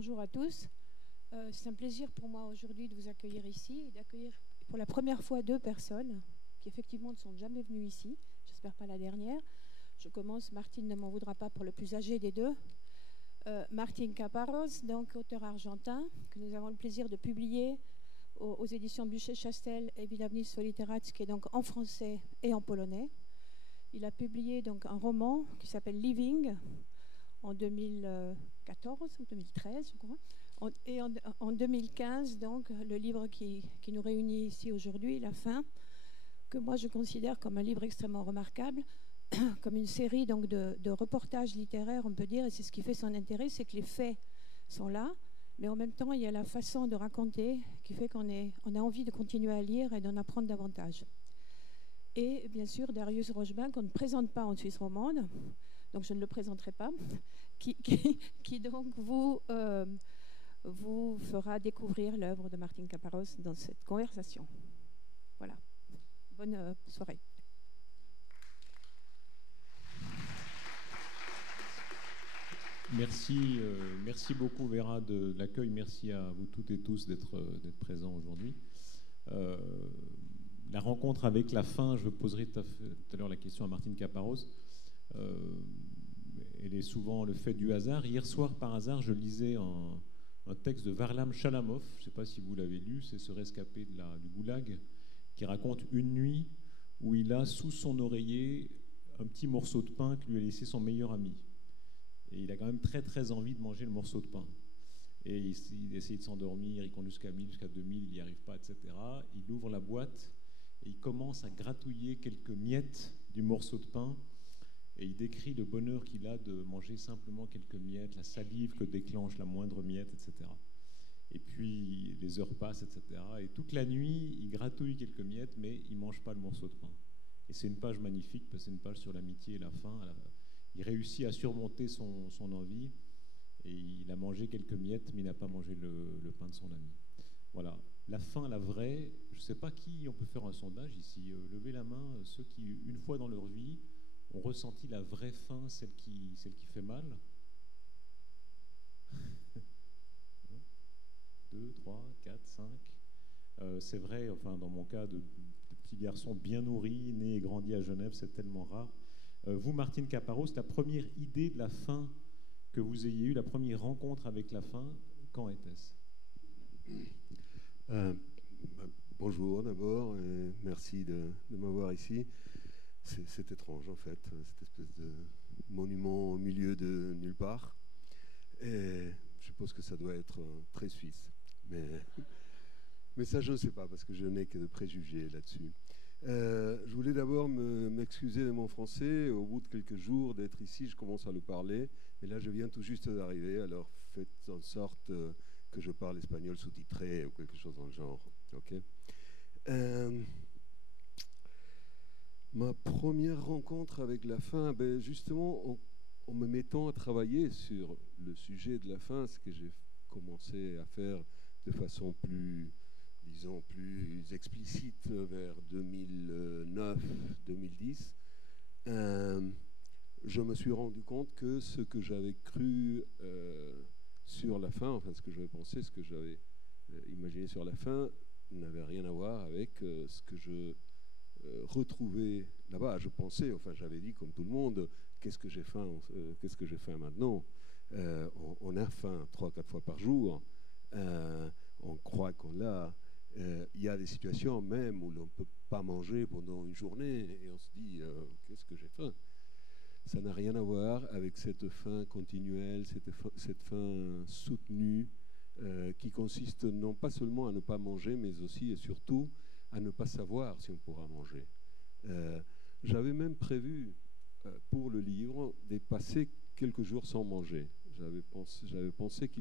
Bonjour à tous. C'est un plaisir pour moi aujourd'hui de vous accueillir ici et d'accueillir pour la première fois deux personnes qui effectivement ne sont jamais venues ici. J'espère pas la dernière. Je commence, Martine ne m'en voudra pas pour le plus âgé des deux. Martín Caparrós, donc auteur argentin, que nous avons le plaisir de publier aux éditions Buchet-Chastel et Wydawnictwo Literackie, qui est donc en français et en polonais. Il a publié donc un roman qui s'appelle Living en 2014 ou 2013, je crois. Et en 2015, donc, le livre qui nous réunit ici aujourd'hui, La Fin, que moi je considère comme un livre extrêmement remarquable, comme une série donc, de reportages littéraires, on peut dire, et c'est ce qui fait son intérêt, c'est que les faits sont là, mais en même temps, il y a la façon de raconter qui fait qu'on a envie de continuer à lire et d'en apprendre davantage. Et bien sûr, Darius Rochebin, qu'on ne présente pas en Suisse romande, donc je ne le présenterai pas, qui donc vous fera découvrir l'œuvre de Martín Caparrós dans cette conversation. Voilà. Bonne soirée. Merci beaucoup Vera de l'accueil. Merci à vous toutes et tous d'être présents aujourd'hui. La rencontre avec la fin, je poserai tout à l'heure la question à Martín Caparrós. Elle est souvent le fait du hasard. Hier soir, par hasard, je lisais un texte de Varlam Chalamov, je ne sais pas si vous l'avez lu, c'est ce rescapé du goulag, qui raconte une nuit où il a sous son oreiller un petit morceau de pain que lui a laissé son meilleur ami. Et il a quand même très très envie de manger le morceau de pain. Et il essaye de s'endormir, il compte jusqu'à 1000, jusqu'à 2000, il n'y arrive pas, etc. Il ouvre la boîte et il commence à gratouiller quelques miettes du morceau de pain. Et il décrit le bonheur qu'il a de manger simplement quelques miettes, la salive que déclenche la moindre miette, etc. Et puis les heures passent, etc. Et toute la nuit, il gratouille quelques miettes, mais il ne mange pas le morceau de pain. Et c'est une page magnifique, parce que c'est une page sur l'amitié et la faim. Il réussit à surmonter son envie, et il a mangé quelques miettes, mais il n'a pas mangé le pain de son ami. Voilà. La faim, la vraie, je ne sais pas qui, on peut faire un sondage ici. Levez la main, ceux qui, une fois dans leur vie, ont ressenti la vraie faim, celle qui fait mal. 2, 3, 4, 5. C'est vrai, enfin, dans mon cas, de petits garçons bien nourris, nés et grandis à Genève, c'est tellement rare. Vous, Martín Caparrós, la première idée de la faim que vous ayez eue, la première rencontre avec la faim, quand était-ce ? Bonjour d'abord, et merci de m'avoir ici. C'est étrange en fait, cette espèce de monument au milieu de nulle part. Et je suppose que ça doit être très suisse. Mais ça, je ne sais pas, parce que je n'ai que de préjugés là-dessus. Je voulais d'abord m'excuser de mon français. Au bout de quelques jours d'être ici, je commence à le parler. Mais là, je viens tout juste d'arriver, alors faites en sorte que je parle espagnol sous-titré ou quelque chose dans le genre. Okay. Ma première rencontre avec la faim, justement, en me mettant à travailler sur le sujet de la faim, ce que j'ai commencé à faire de façon plus explicite vers 2009-2010, je me suis rendu compte que ce que j'avais cru sur la faim, enfin ce que j'avais pensé, ce que j'avais imaginé sur la faim, n'avait rien à voir avec ce que je retrouvais là-bas. Je pensais, enfin j'avais dit comme tout le monde, qu'est-ce que j'ai faim maintenant, on a faim 3-4 fois par jour, on croit qu'on l'a. Il y a des situations même où l'on ne peut pas manger pendant une journée et on se dit qu'est-ce que j'ai faim. Ça n'a rien à voir avec cette faim continuelle, cette faim soutenue qui consiste non pas seulement à ne pas manger, mais aussi et surtout à ne pas savoir si on pourra manger. J'avais même prévu pour le livre de passer quelques jours sans manger. J'avais pensé que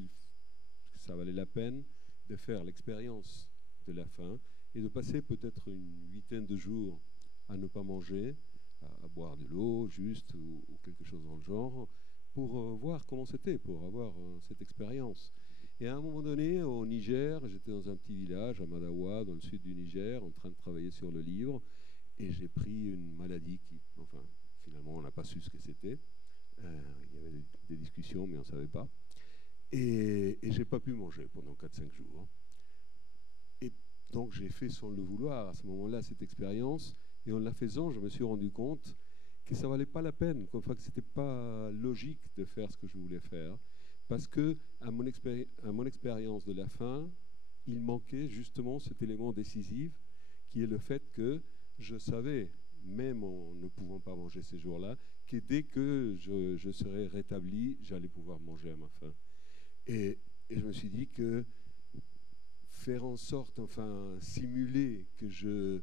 ça valait la peine de faire l'expérience de la faim et de passer peut-être une 8aine de jours à ne pas manger, à boire de l'eau juste ou quelque chose dans le genre, pour voir comment c'était, pour avoir cette expérience. Et à un moment donné, au Niger, j'étais dans un petit village, à Madawa, dans le sud du Niger, en train de travailler sur le livre, et j'ai pris une maladie qui, enfin, finalement, on n'a pas su ce que c'était. Il y avait des discussions, mais on ne savait pas. Et je n'ai pas pu manger pendant 4-5 jours. Et donc j'ai fait sans le vouloir à ce moment-là cette expérience. Et en la faisant, je me suis rendu compte que ça ne valait pas la peine, enfin, que ce n'était pas logique de faire ce que je voulais faire. Parce que à mon expérience de la faim, il manquait justement cet élément décisif qui est le fait que je savais, même en ne pouvant pas manger ces jours-là, que dès que je serais rétabli, j'allais pouvoir manger à ma faim. Et je me suis dit que faire en sorte, enfin simuler que je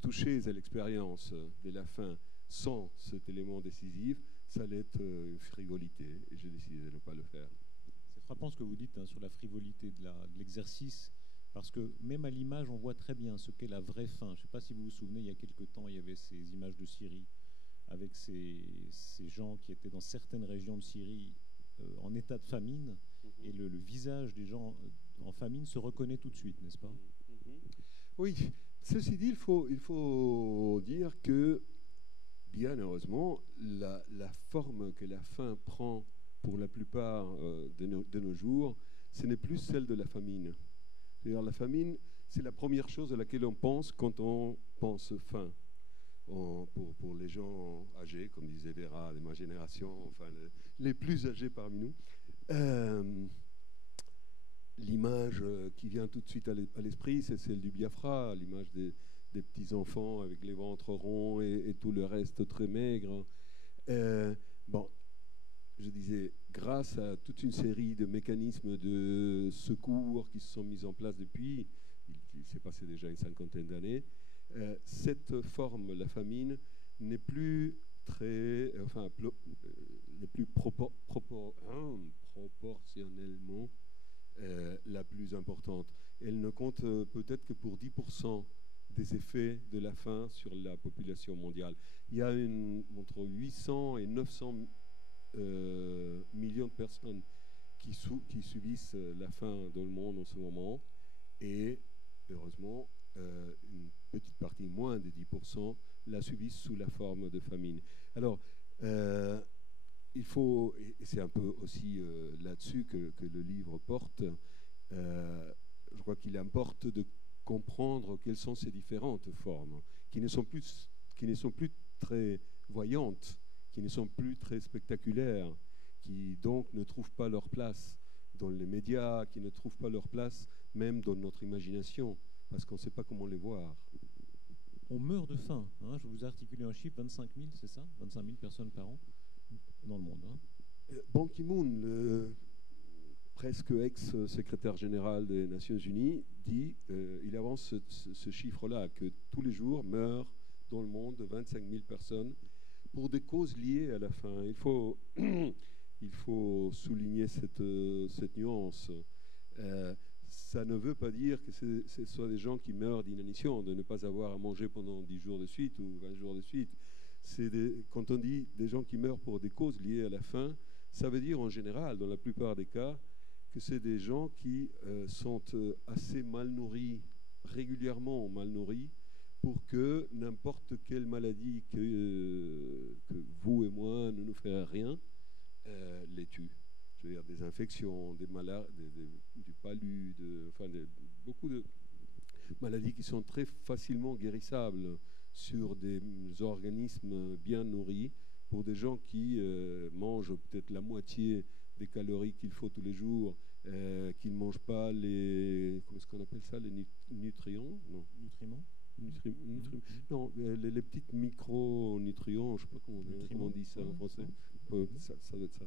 touchais à l'expérience de la faim sans cet élément décisif, ça allait être une frivolité, et j'ai décidé de ne pas le faire. C'est frappant ce que vous dites sur la frivolité de l'exercice, parce que même à l'image, on voit très bien ce qu'est la vraie faim. Je ne sais pas si vous vous souvenez, il y a quelque temps, il y avait ces images de Syrie, avec ces gens qui étaient dans certaines régions de Syrie en état de famine, et le visage des gens en famine se reconnaît tout de suite, n'est-ce pas? Oui, ceci dit, il faut dire que, bien heureusement, la forme que la faim prend pour la plupart de nos jours, ce n'est plus celle de la famine. C'est-à-dire, la famine, c'est la première chose à laquelle on pense quand on pense faim. Pour les gens âgés, comme disait Vera, de ma génération, enfin les plus âgés parmi nous, l'image qui vient tout de suite à l'esprit, c'est celle du Biafra, l'image des petits-enfants avec les ventres ronds et tout le reste très maigre. Bon, je disais, grâce à toute une série de mécanismes de secours qui se sont mis en place depuis, il s'est passé déjà une 50aine d'années, cette forme, la famine, n'est plus très, enfin, n'est plus proportionnellement la plus importante. Elle ne compte peut-être que pour 10% des effets de la faim sur la population mondiale. Il y a entre 800 et 900 millions de personnes qui subissent la faim dans le monde en ce moment, et heureusement, une petite partie, moins de 10%, la subissent sous la forme de famine. Alors, il faut, et c'est un peu aussi là-dessus que le livre porte, je crois qu'il importe de comprendre quelles sont ces différentes formes, qui ne sont plus très voyantes, qui ne sont plus très spectaculaires, qui donc ne trouvent pas leur place dans les médias, qui ne trouvent pas leur place même dans notre imagination, parce qu'on ne sait pas comment les voir. On meurt de faim. Hein, je vous ai articulé un chiffre, 25 000, c'est ça? 25 000 personnes par an dans le monde. Hein. Ban Ki-moon, le presque ex-secrétaire général des Nations Unies, dit, il avance ce chiffre-là, que tous les jours meurent dans le monde 25 000 personnes pour des causes liées à la faim. Il faut souligner cette nuance. Ça ne veut pas dire que ce soit des gens qui meurent d'inanition, de ne pas avoir à manger pendant 10 jours de suite ou 20 jours de suite. Quand on dit des gens qui meurent pour des causes liées à la faim, ça veut dire en général, dans la plupart des cas, que c'est des gens qui sont assez mal nourris, régulièrement mal nourris, pour que n'importe quelle maladie que vous et moi ne nous fait rien, les tue. Je veux dire, des infections, du palu, beaucoup de maladies qui sont très facilement guérissables sur des organismes bien nourris, pour des gens qui mangent peut-être la moitié des calories qu'il faut tous les jours, qui ne mangent pas comment est-ce qu'on appelle ça, les nutriments? Non. Nutriments? Non, les petites micronutriments, je ne sais pas comment on dit ça en français. Ça doit être ça.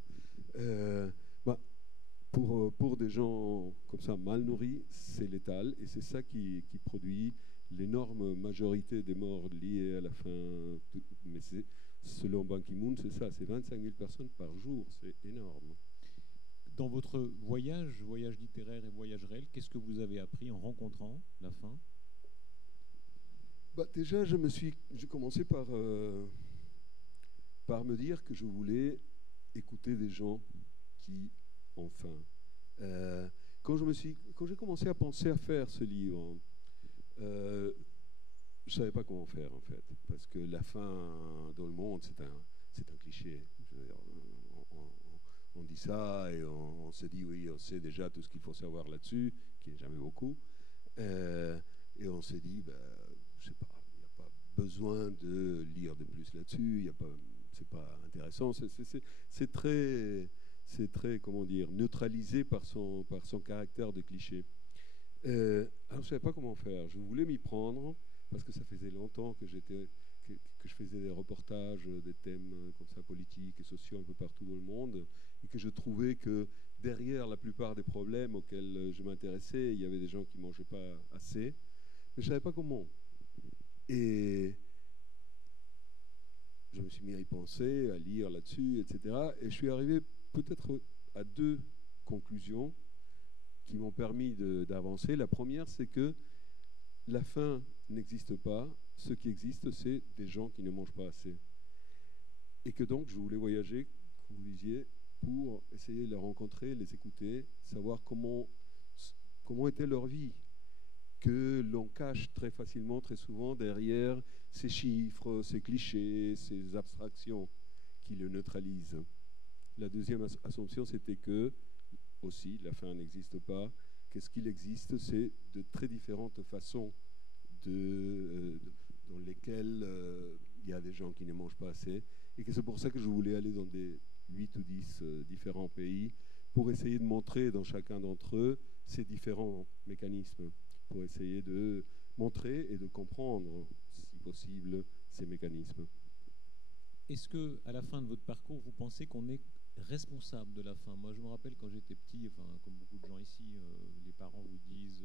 Pour des gens comme ça mal nourris, c'est létal, et c'est ça qui produit l'énorme majorité des morts liées à la faim. Mais selon Ban Ki-moon, c'est ça, c'est 25 000 personnes par jour, c'est énorme. Dans votre voyage littéraire et voyage réel, qu'est-ce que vous avez appris en rencontrant la faim? Déjà, j'ai commencé par me dire que je voulais écouter des gens qui ont faim. Quand j'ai commencé à penser à faire ce livre, je ne savais pas comment faire en fait, parce que la faim dans le monde, c'est un cliché. Je veux dire, on dit ça et on se dit oui, on sait déjà tout ce qu'il faut savoir là-dessus, qui n'est jamais beaucoup. Et on se dit, je sais pas, il n'y a pas besoin de lire de plus là-dessus, c'est pas intéressant. C'est très, comment dire, neutralisé par son caractère de cliché. Alors je ne savais pas comment faire. Je voulais m'y prendre parce que ça faisait longtemps que je faisais des reportages, des thèmes comme ça, politiques et sociaux un peu partout dans le monde, et que je trouvais que derrière la plupart des problèmes auxquels je m'intéressais, il y avait des gens qui ne mangeaient pas assez, mais je ne savais pas comment. Et je me suis mis à y penser, à lire là-dessus, etc. Et je suis arrivé peut-être à 2 conclusions qui m'ont permis d'avancer. La première, c'est que la faim n'existe pas. Ce qui existe, c'est des gens qui ne mangent pas assez. Et que donc, je voulais voyager, comme vous disiez, pour essayer de les rencontrer, les écouter, savoir comment était leur vie, que l'on cache très facilement, très souvent, derrière ces chiffres, ces clichés, ces abstractions qui le neutralisent. La deuxième assumption, c'était que, aussi, la faim n'existe pas. Qu'est-ce qu'il existe? C'est de très différentes façons dans lesquelles il y a des gens qui ne mangent pas assez. Et que c'est pour ça que je voulais aller dans des 8 ou 10 différents pays pour essayer de montrer dans chacun d'entre eux ces différents mécanismes, pour essayer de montrer et de comprendre, si possible, ces mécanismes. Est-ce que, à la fin de votre parcours, vous pensez qu'on est responsable de la faim? Moi, je me rappelle quand j'étais petit, enfin, comme beaucoup de gens ici, les parents vous disent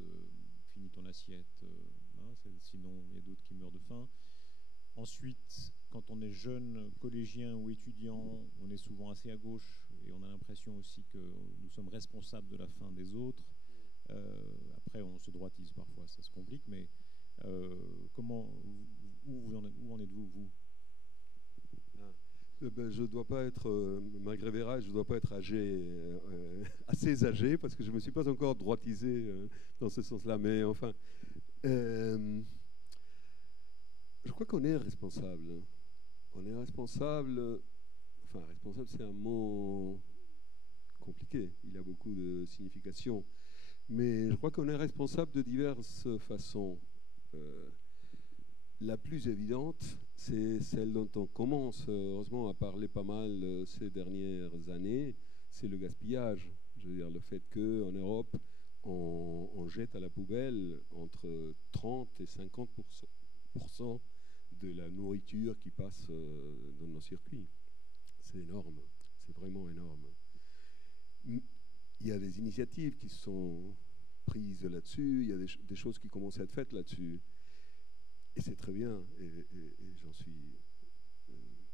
finis ton assiette, hein, sinon il y a d'autres qui meurent de faim. Ensuite, quand on est jeune, collégien ou étudiant, on est souvent assez à gauche et on a l'impression aussi que nous sommes responsables de la faim des autres. Après, on se droitise parfois, ça se complique, mais où en êtes-vous, vous? Je ne dois pas être, malgré Vera, je ne dois pas être assez âgé, parce que je ne me suis pas encore droitisé dans ce sens-là. Mais enfin, je crois qu'on est responsable. On est responsable, enfin, responsable, c'est un mot compliqué. Il a beaucoup de significations. Mais je crois qu'on est responsable de diverses façons. La plus évidente, c'est celle dont on commence, heureusement, à parler pas mal ces dernières années, c'est le gaspillage. Je veux dire, le fait qu'en Europe, on jette à la poubelle entre 30 et 50% de la nourriture qui passe dans nos circuits. C'est énorme, c'est vraiment énorme. Il y a des initiatives qui sont prises là-dessus, il y a des choses qui commencent à être faites là-dessus. Et c'est très bien, et j'en suis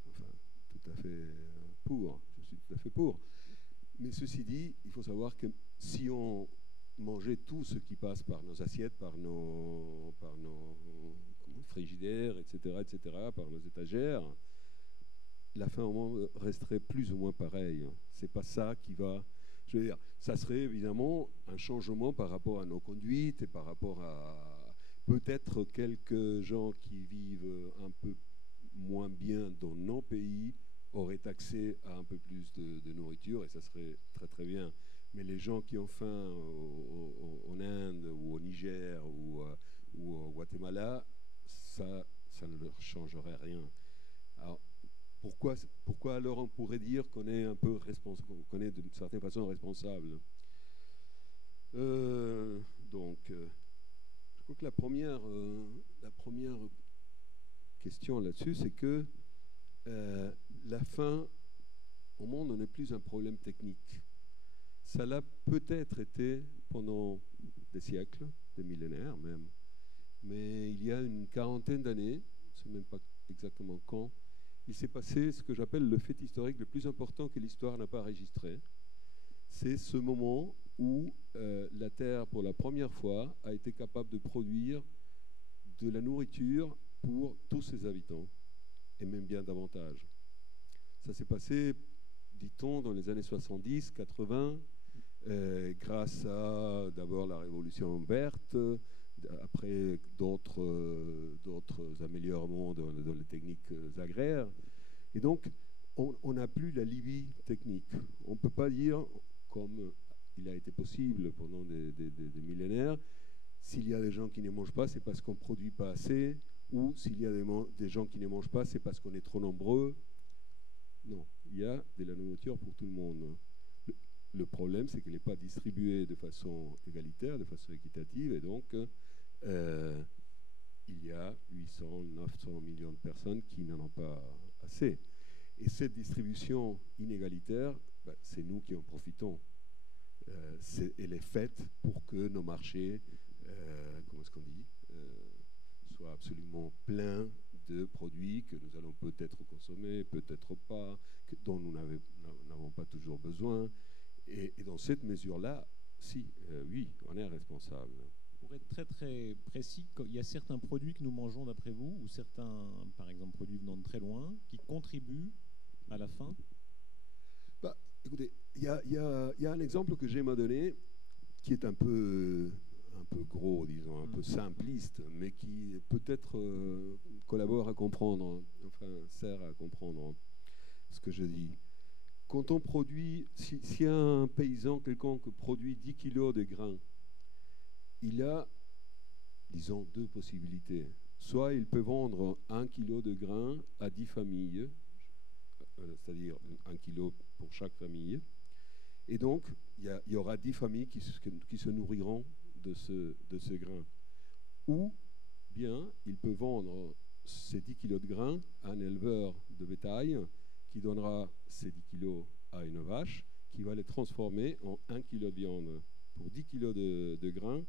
enfin, tout à fait pour. Je suis tout à fait pour. Mais ceci dit, il faut savoir que si on mangeait tout ce qui passe par nos assiettes, par nos frigidaires, etc., par nos étagères, la faim au monde resterait plus ou moins pareille. C'est pas ça qui va... Je veux dire, ça serait évidemment un changement par rapport à nos conduites et par rapport à peut-être quelques gens qui vivent un peu moins bien dans nos pays auraient accès à un peu plus de nourriture, et ça serait très très bien. Mais les gens qui ont faim en Inde ou au Niger ou au Guatemala, ça ne leur changerait rien. Alors, pourquoi alors on pourrait dire qu'on est un peu responsable, qu'on est d'une certaine façon responsable? Je crois que la première question là-dessus, c'est que la faim au monde n'est plus un problème technique. Ça l'a peut-être été pendant des siècles, des millénaires même, mais il y a une quarantaine d'années, je ne sais même pas exactement quand, il s'est passé ce que j'appelle le fait historique le plus important que l'histoire n'a pas enregistré. C'est ce moment où la Terre, pour la première fois, a été capable de produire de la nourriture pour tous ses habitants, et même bien davantage. Ça s'est passé, dit-on, dans les années 70, 80, grâce à d'abord la révolution verte, après d'autres améliorements dans les techniques agraires. Et donc, on n'a plus la Libye technique. On ne peut pas dire, comme il a été possible pendant des millénaires, s'il y a des gens qui ne mangent pas, c'est parce qu'on ne produit pas assez, ou s'il y a des gens qui ne mangent pas, c'est parce qu'on est trop nombreux. Non, il y a de la nourriture pour tout le monde. Le problème, c'est qu'elle n'est pas distribuée de façon égalitaire, de façon équitative, et donc il y a 800, 900 millions de personnes qui n'en ont pas assez. Et cette distribution inégalitaire, c'est nous qui en profitons. Elle est faite pour que nos marchés, comment est-ce qu'on dit, soient absolument pleins de produits que nous allons peut-être consommer, peut-être pas, dont nous n'avons pas toujours besoin. Et dans cette mesure-là, oui, on est responsable. Pour être très très précis, il y a certains produits que nous mangeons d'après vous, ou certains, par exemple, produits venant de très loin, qui contribuent à la faim? Écoutez, il y a un exemple que j'aime à donner qui est un peu gros, disons, un peu simpliste, mais qui peut-être collabore à comprendre, enfin sert à comprendre ce que je dis. Quand on produit, si un paysan quelconque produit 10 kilos de grains, il a, disons, deux possibilités. Soit il peut vendre 1 kilo de grains à 10 familles, c'est-à-dire 1 kilo pour chaque famille, et donc il y aura 10 familles qui se nourriront de ce grain. Ou bien il peut vendre ces 10 kilos de grains à un éleveur de bétail qui donnera ces 10 kilos à une vache qui va les transformer en 1 kilo de viande. Pour 10 kilos de grains,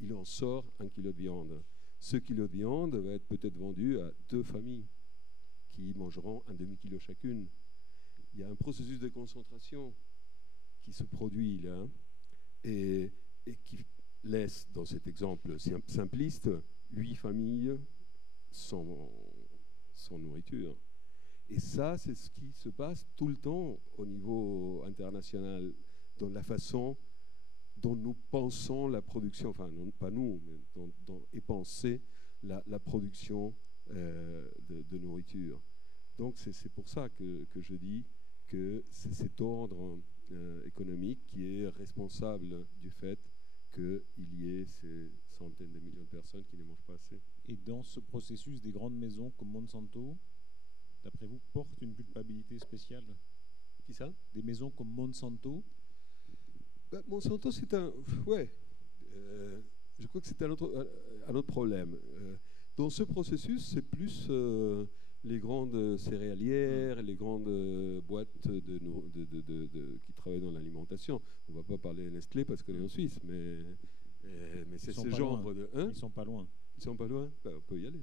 il en sort 1 kilo de viande. Ce kilo de viande va être peut-être vendu à 2 familles qui mangeront un demi-kilo chacune. Il y a un processus de concentration qui se produit là et qui laisse, dans cet exemple simpliste, 8 familles sans nourriture. Et ça, c'est ce qui se passe tout le temps au niveau international, dans la façon dont nous pensons la production, enfin non, pas nous, mais dont est pensée la production de nourriture. Donc c'est pour ça que je dis que c'est cet ordre économique qui est responsable du fait qu'il y ait ces centaines de millions de personnes qui ne mangent pas assez. Et dans ce processus, des grandes maisons comme Monsanto, d'après vous, portent une culpabilité spéciale? Qui ça? Des maisons comme Monsanto? Monsanto, c'est un... Ouais. Je crois que c'est un autre problème. Dans ce processus, c'est plus les grandes céréalières, les grandes boîtes qui travaillent dans l'alimentation. On ne va pas parler de Nestlé parce qu'on est en Suisse, mais c'est ce genre de... Ils ne sont pas loin. Ils ne sont pas loin? On peut y aller.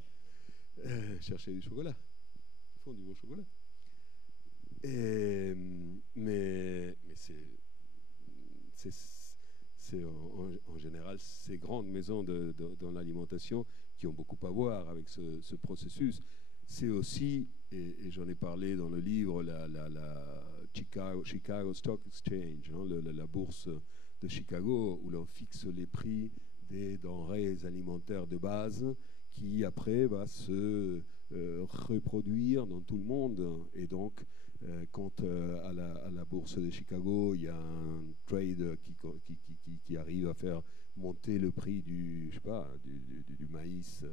Chercher du chocolat. Ils font du beau chocolat. Mais c'est en général ces grandes maisons dans l'alimentation qui ont beaucoup à voir avec ce processus. C'est aussi, et j'en ai parlé dans le livre, la Chicago Stock Exchange, hein, la bourse de Chicago, où l'on fixe les prix des denrées alimentaires de base qui après va se reproduire dans tout le monde. Et donc, quand à la bourse de Chicago, il y a un trade qui arrive à faire monter le prix du maïs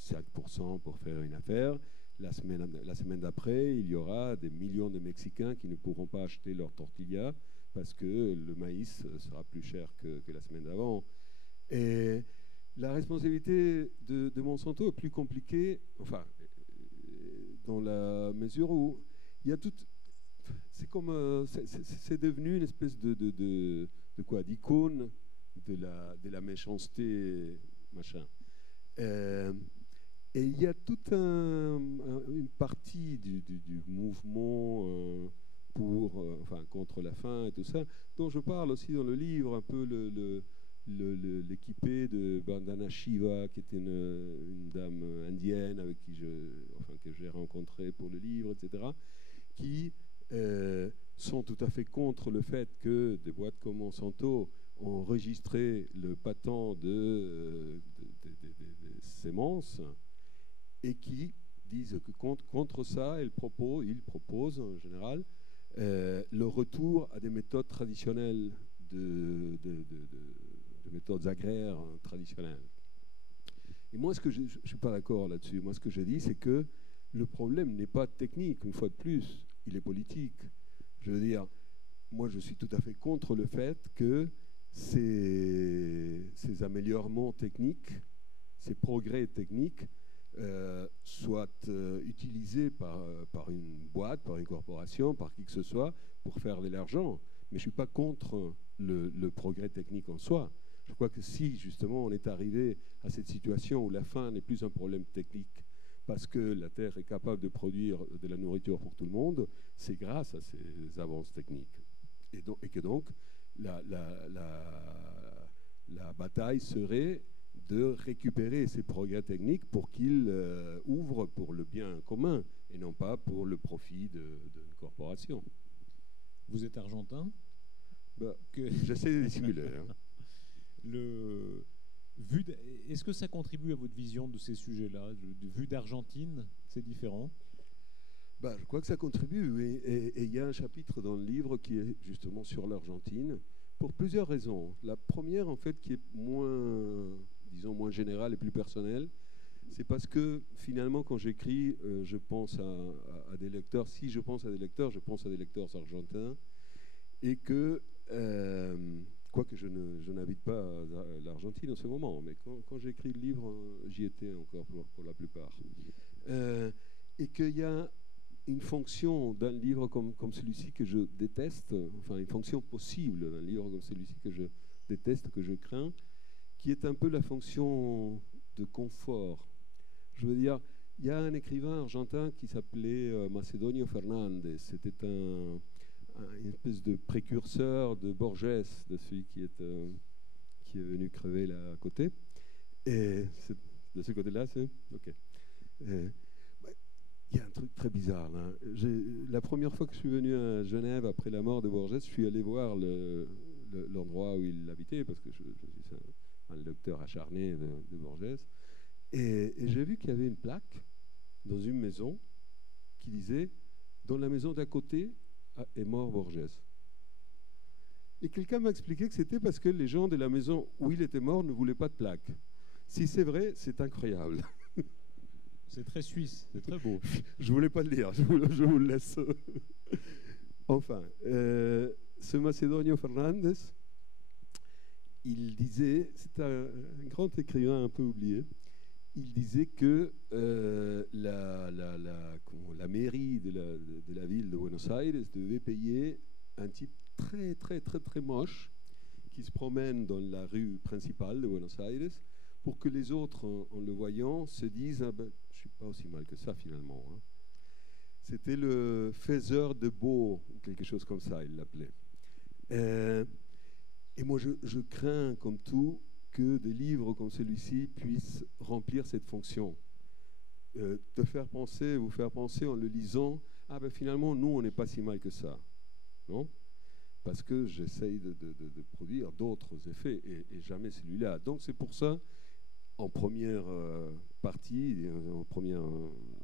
5% pour faire une affaire, la semaine d'après, il y aura des millions de Mexicains qui ne pourront pas acheter leur tortilla parce que le maïs sera plus cher que la semaine d'avant. Et la responsabilité de Monsanto est plus compliquée, enfin, dans la mesure où il y a tout. C'est comme c'est devenu une espèce de quoi, d'icône de la méchanceté, machin. Et il y a toute une partie du mouvement contre la faim et tout ça, dont je parle aussi dans le livre, un peu l'équipée de Vandana Shiva, qui était une dame indienne avec qui que j'ai rencontré pour le livre, etc., qui sont tout à fait contre le fait que des boîtes comme Monsanto ont enregistré le patent des semences et qui disent que contre ça, ils proposent en général le retour à des méthodes traditionnelles, de méthodes agraires traditionnelles. Et moi, je ne suis pas d'accord là-dessus. Moi, ce que je dis, c'est que le problème n'est pas technique, une fois de plus, il est politique. Je veux dire, moi, je suis tout à fait contre le fait que ces amélioремents techniques, ces progrès techniques, soient utilisés par une boîte, par une corporation, par qui que ce soit, pour faire de l'argent. Mais je ne suis pas contre le progrès technique en soi. Je crois que si, justement, on est arrivé à cette situation où la faim n'est plus un problème technique, parce que la Terre est capable de produire de la nourriture pour tout le monde, c'est grâce à ces avances techniques. Et que donc, la bataille serait de récupérer ces progrès techniques pour qu'ils ouvrent pour le bien commun et non pas pour le profit d'une corporation. Vous êtes argentin? J'essaie de dissimuler. Hein. Est-ce que ça contribue à votre vision de ces sujets-là? Vue d'Argentine, c'est différent? Je crois que ça contribue, oui. Et il y a un chapitre dans le livre qui est justement sur l'Argentine, pour plusieurs raisons. La première, en fait, qui est moins générale et plus personnelle, c'est parce que finalement, quand j'écris, je pense à des lecteurs. Si je pense à des lecteurs, je pense à des lecteurs argentins. Et que, quoique je n'habite pas l'Argentine en ce moment, mais quand j'écris le livre, j'y étais encore pour la plupart. Et qu'il y a une fonction d'un livre comme celui-ci que je déteste, enfin une fonction possible d'un livre comme celui-ci que je déteste, que je crains, qui est un peu la fonction de confort. Je veux dire, il y a un écrivain argentin qui s'appelait Macedonio Fernandez. C'était une espèce de précurseur de Borges, de celui qui est venu crever là à côté. Et de ce côté-là, c'est OK. Il y a un truc très bizarre là. La première fois que je suis venu à Genève après la mort de Borges, je suis allé voir l'endroit où il habitait, parce que je suis un lecteur acharné de Borges. Et j'ai vu qu'il y avait une plaque dans une maison qui disait « Dans la maison d'à côté est mort Borges ». Et quelqu'un m'a expliqué que c'était parce que les gens de la maison où il était mort ne voulaient pas de plaque. Si c'est vrai, c'est incroyable. C'est très suisse, c'est très beau. Je ne voulais pas le dire, je vous le laisse. Enfin, ce Macedonio Fernandez, il disait, c'est un grand écrivain un peu oublié, il disait que la mairie de la ville de Buenos Aires devait payer un type très, très, très, très moche qui se promène dans la rue principale de Buenos Aires pour que les autres, en le voyant, se disent « Ah ben, je ne suis pas aussi mal que ça, finalement. Hein. » C'était le faiseur de beau, ou quelque chose comme ça, il l'appelait. Et moi, je crains, comme tout, que des livres comme celui-ci puissent remplir cette fonction. Vous faire penser en le lisant, « Ah ben finalement, nous, on n'est pas si mal que ça. » Non ? Parce que j'essaye de produire d'autres effets, et jamais celui-là. Donc c'est pour ça, en première partie, en première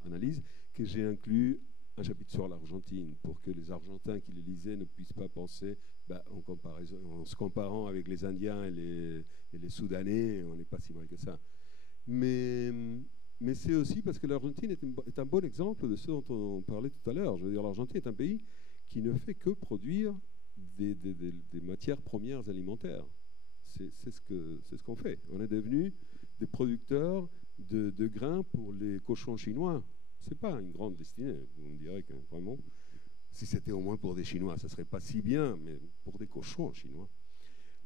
analyse, que j'ai inclus un chapitre sur l'Argentine, pour que les Argentins qui le lisaient ne puissent pas penser, en se comparant avec les Indiens et les Soudanais, on n'est pas si mal que ça. Mais c'est aussi parce que l'Argentine est un bon exemple de ce dont on parlait tout à l'heure. Je veux dire, l'Argentine est un pays qui ne fait que produire des matières premières alimentaires. C'est ce qu'on fait. On est devenu des producteurs de grains pour les cochons chinois. Ce n'est pas une grande destinée. Vous me direz que vraiment, si c'était au moins pour des Chinois, ça ne serait pas si bien, mais pour des cochons chinois.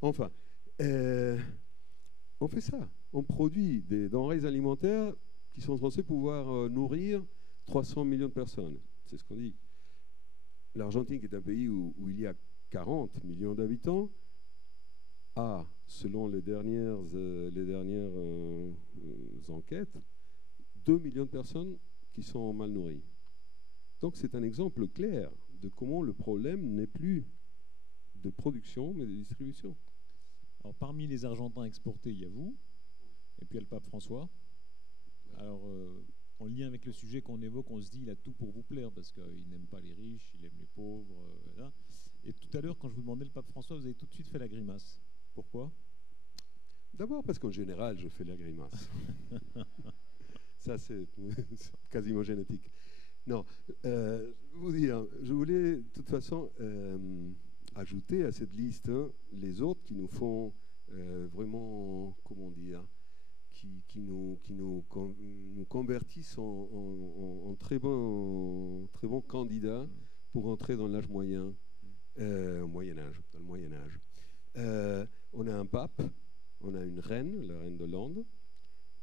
Enfin, on fait ça. On produit des denrées alimentaires qui sont censées pouvoir nourrir 300 millions de personnes. C'est ce qu'on dit. L'Argentine, qui est un pays où il y a 40 millions d'habitants, a, selon les dernières enquêtes, 2 millions de personnes qui sont mal nourries. Donc c'est un exemple clair de comment le problème n'est plus de production, mais de distribution. Alors parmi les Argentins exportés, il y a vous, et puis il y a le pape François. Alors en lien avec le sujet qu'on évoque, on se dit il a tout pour vous plaire, parce qu'il n'aime pas les riches, il aime les pauvres. Voilà. Et tout à l'heure, quand je vous demandais le pape François, vous avez tout de suite fait la grimace. Pourquoi? D'abord parce qu'en général, je fais la grimace. Ça, c'est quasiment génétique. Non, vous dire, je voulais de toute façon ajouter à cette liste les autres qui nous font vraiment, comment dire, qui nous convertissent en très bons candidats pour entrer dans l'âge moyen, au Moyen Âge, dans le Moyen Âge. On a un pape, on a une reine, la reine d'Hollande,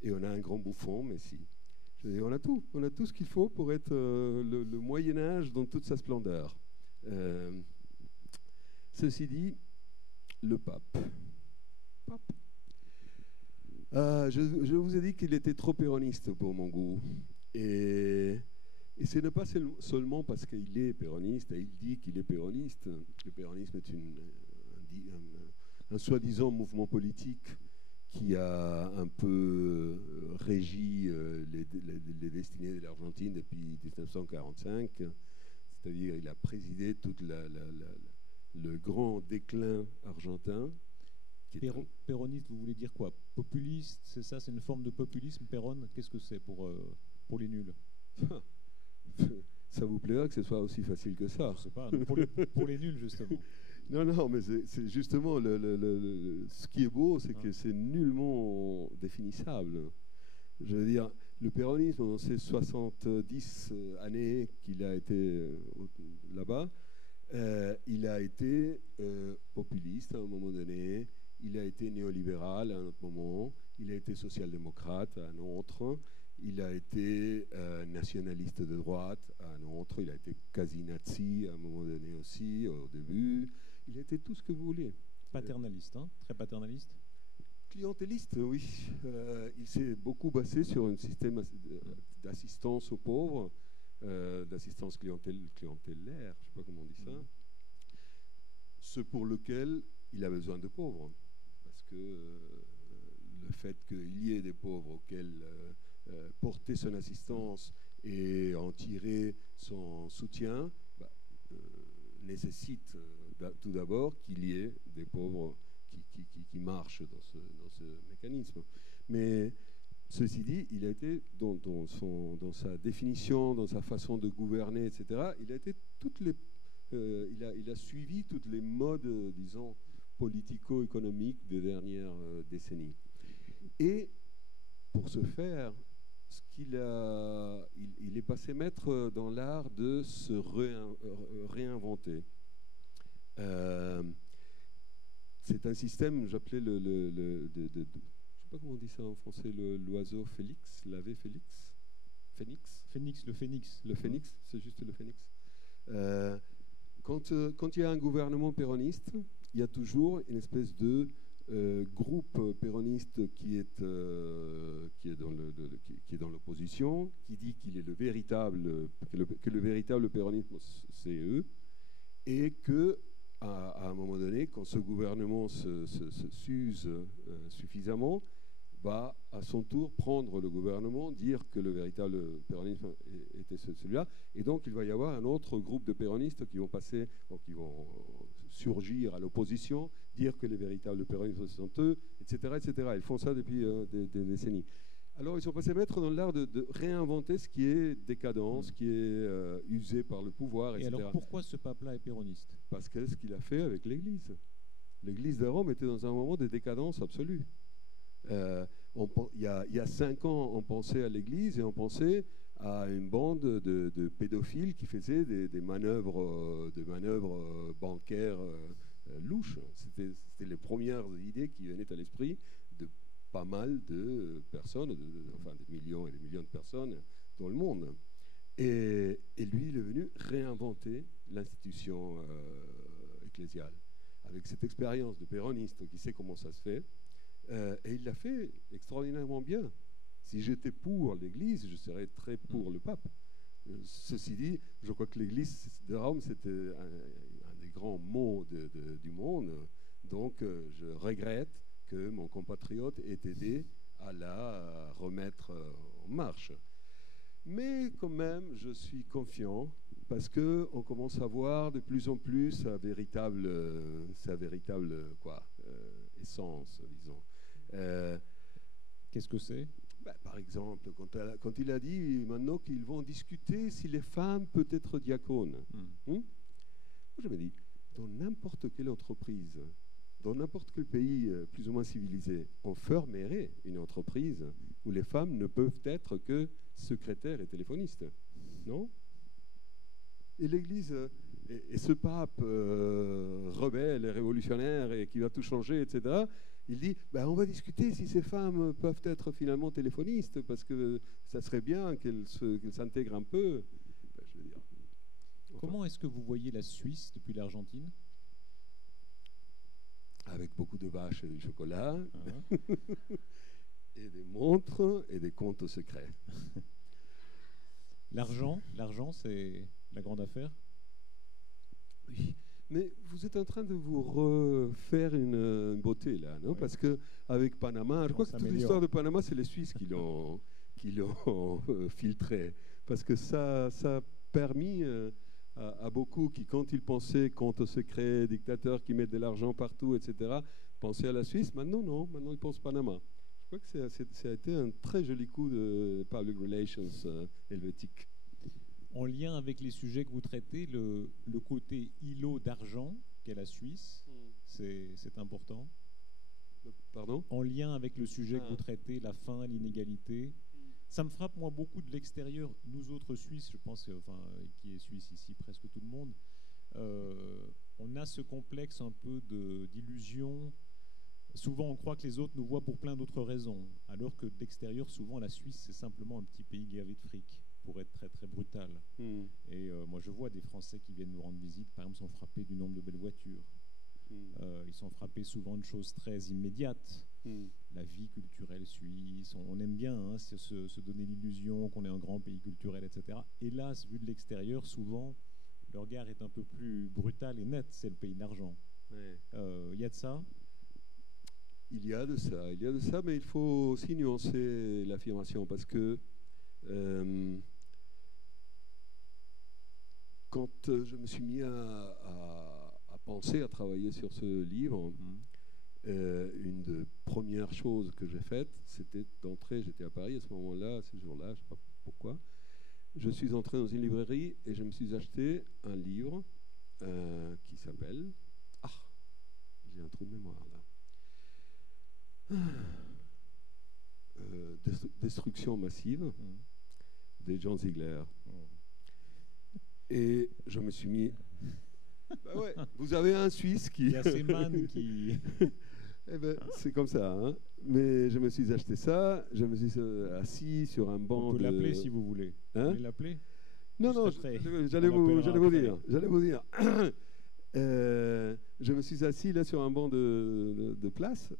et on a un grand bouffon, Messi. On a tout ce qu'il faut pour être le Moyen Âge dans toute sa splendeur. Ceci dit, le pape. Je vous ai dit qu'il était trop péroniste pour mon goût. Et ce n'est pas seulement parce qu'il est péroniste, et il dit qu'il est péroniste. Le péronisme est un soi-disant mouvement politique qui a un peu régi les destinées de l'Argentine depuis 1945. C'est-à-dire il a présidé tout le grand déclin argentin. Péroniste, vous voulez dire quoi? Populiste, c'est ça? C'est une forme de populisme, Péron? Qu'est-ce que c'est pour les nuls? Ça vous plairait que ce soit aussi facile que ça? Je sais pas, pour les nuls, justement. Non, mais c'est justement ce qui est beau, c'est que c'est nullement définissable. Je veux dire, le péronisme, dans ces 70 années qu'il a été là-bas, il a été populiste à un moment donné, il a été néolibéral à un autre moment, il a été social-démocrate à un autre, il a été nationaliste de droite à un autre, il a été quasi-nazi à un moment donné aussi, au début. Il a été tout ce que vous voulez. Paternaliste, hein? Très paternaliste. Clientéliste, oui. Il s'est beaucoup basé sur un système d'assistance aux pauvres, d'assistance clientélaire, je ne sais pas comment on dit ça. Ce pour lequel il a besoin de pauvres. Parce que le fait qu'il y ait des pauvres auxquels porter son assistance et en tirer son soutien nécessite tout d'abord qu'il y ait des pauvres qui marchent dans ce mécanisme. Mais ceci dit, il a été dans sa définition, dans sa façon de gouverner, etc., il a suivi toutes les modes, disons, politico-économiques des dernières décennies. Et pour ce faire, il est passé maître dans l'art de se réinventer. C'est un système, j'appelais je ne sais pas comment on dit ça en français, l'oiseau Félix, l'ave Félix, Phénix. Le phénix. Le phénix, c'est juste le phénix. Quand il y a un gouvernement péroniste, il y a toujours une espèce de groupe péroniste qui est dans l'opposition, qui dit qu'il est que le véritable péronisme c'est eux, et que à un moment donné, quand ce gouvernement s'use suffisamment, va à son tour prendre le gouvernement, dire que le véritable péronisme était celui-là, et donc il va y avoir un autre groupe de péronistes qui vont surgir à l'opposition, dire que les véritables péronistes sont eux, etc., etc. Ils font ça depuis des décennies. Alors ils sont passés maîtres dans l'art de réinventer ce qui est décadent, ce qui est usé par le pouvoir, etc. Et alors pourquoi ce pape-là est péroniste? Parce que ce qu'il a fait avec l'Église. L'Église de Rome était dans un moment de décadence absolue. Il y a 5 ans, on pensait à l'Église et on pensait à une bande de pédophiles qui faisaient des manœuvres bancaires louches. C'était les premières idées qui venaient à l'esprit de pas mal de personnes, enfin des millions et des millions de personnes dans le monde. Et lui, il est venu réinventer l'institution ecclésiale. Avec cette expérience de péroniste qui sait comment ça se fait, et il l'a fait extraordinairement bien. Si j'étais pour l'Église, je serais très pour le pape. Ceci dit, je crois que l'Église de Rome, c'était un des grands maux du monde. Donc, je regrette que mon compatriote ait aidé à la remettre en marche. Mais quand même, je suis confiant parce qu'on commence à voir de plus en plus sa véritable essence, disons. Qu'est-ce que c'est? Par exemple, quand il a dit maintenant qu'ils vont discuter si les femmes peuvent être diacones. Je me dis, dans n'importe quelle entreprise, dans n'importe quel pays plus ou moins civilisé, on fermerait une entreprise où les femmes ne peuvent être que secrétaires et téléphonistes. Non? Et l'Église, et ce pape rebelle et révolutionnaire et qui va tout changer, etc., il dit, on va discuter si ces femmes peuvent être finalement téléphonistes, parce que ça serait bien qu'elles s'intègrent un peu. Je veux dire, comment est-ce que vous voyez la Suisse depuis l'Argentine? Avec beaucoup de vaches et du chocolat, et des montres et des comptes secrets. L'argent, c'est la grande affaire? Oui, mais vous êtes en train de vous refaire une beauté là, non? Oui. Parce qu'avec Panama, je crois que toute l'histoire de Panama, c'est les Suisses qui l'ont filtré. Parce que ça a permis à beaucoup qui, quand ils pensaient compte secret, dictateurs qui mettent de l'argent partout, etc., pensaient à la Suisse. Maintenant, non, maintenant ils pensent Panama. Je crois que ça a été un très joli coup de public relations helvétique. En lien avec les sujets que vous traitez, le côté îlot d'argent qu'est la Suisse, c'est important. Pardon? En lien avec le sujet que vous traitez, la faim, l'inégalité. Ça me frappe, moi, beaucoup de l'extérieur. Nous autres Suisses, je pense, qui est Suisse ici, presque tout le monde, on a ce complexe un peu d'illusion. Souvent, on croit que les autres nous voient pour plein d'autres raisons, alors que de l'extérieur, souvent, la Suisse, c'est simplement un petit pays gavé de fric, pour être très, très brutal. Et moi, je vois des Français qui viennent nous rendre visite, par exemple, sont frappés du nombre de belles voitures. Ils sont frappés souvent de choses très immédiates. La vie culturelle suisse, on aime bien se donner l'illusion qu'on est un grand pays culturel, etc. Hélas, vu de l'extérieur, souvent, le regard est un peu plus brutal et net, c'est le pays de l'argent. Il y a de ça? Il y a de ça, mais il faut aussi nuancer l'affirmation, parce que quand je me suis mis à penser, à travailler sur ce livre, une des premières choses que j'ai faites, c'était d'entrer, j'étais à Paris à ce moment-là, ce jour-là, je ne sais pas pourquoi, je suis entré dans une librairie et je me suis acheté un livre qui s'appelle... j'ai un trou de mémoire là. Destruction massive de John Ziegler. Et je me suis mis... ouais, vous avez un Suisse qui... Il y a ces man qui... Eh ben, c'est comme ça. Hein. Mais je me suis acheté ça, je me suis assis sur un banc. Vous pouvez l'appeler si vous voulez. Vous voulez l'appeler? Non, j'allais vous dire. Je me suis assis là sur un banc de place,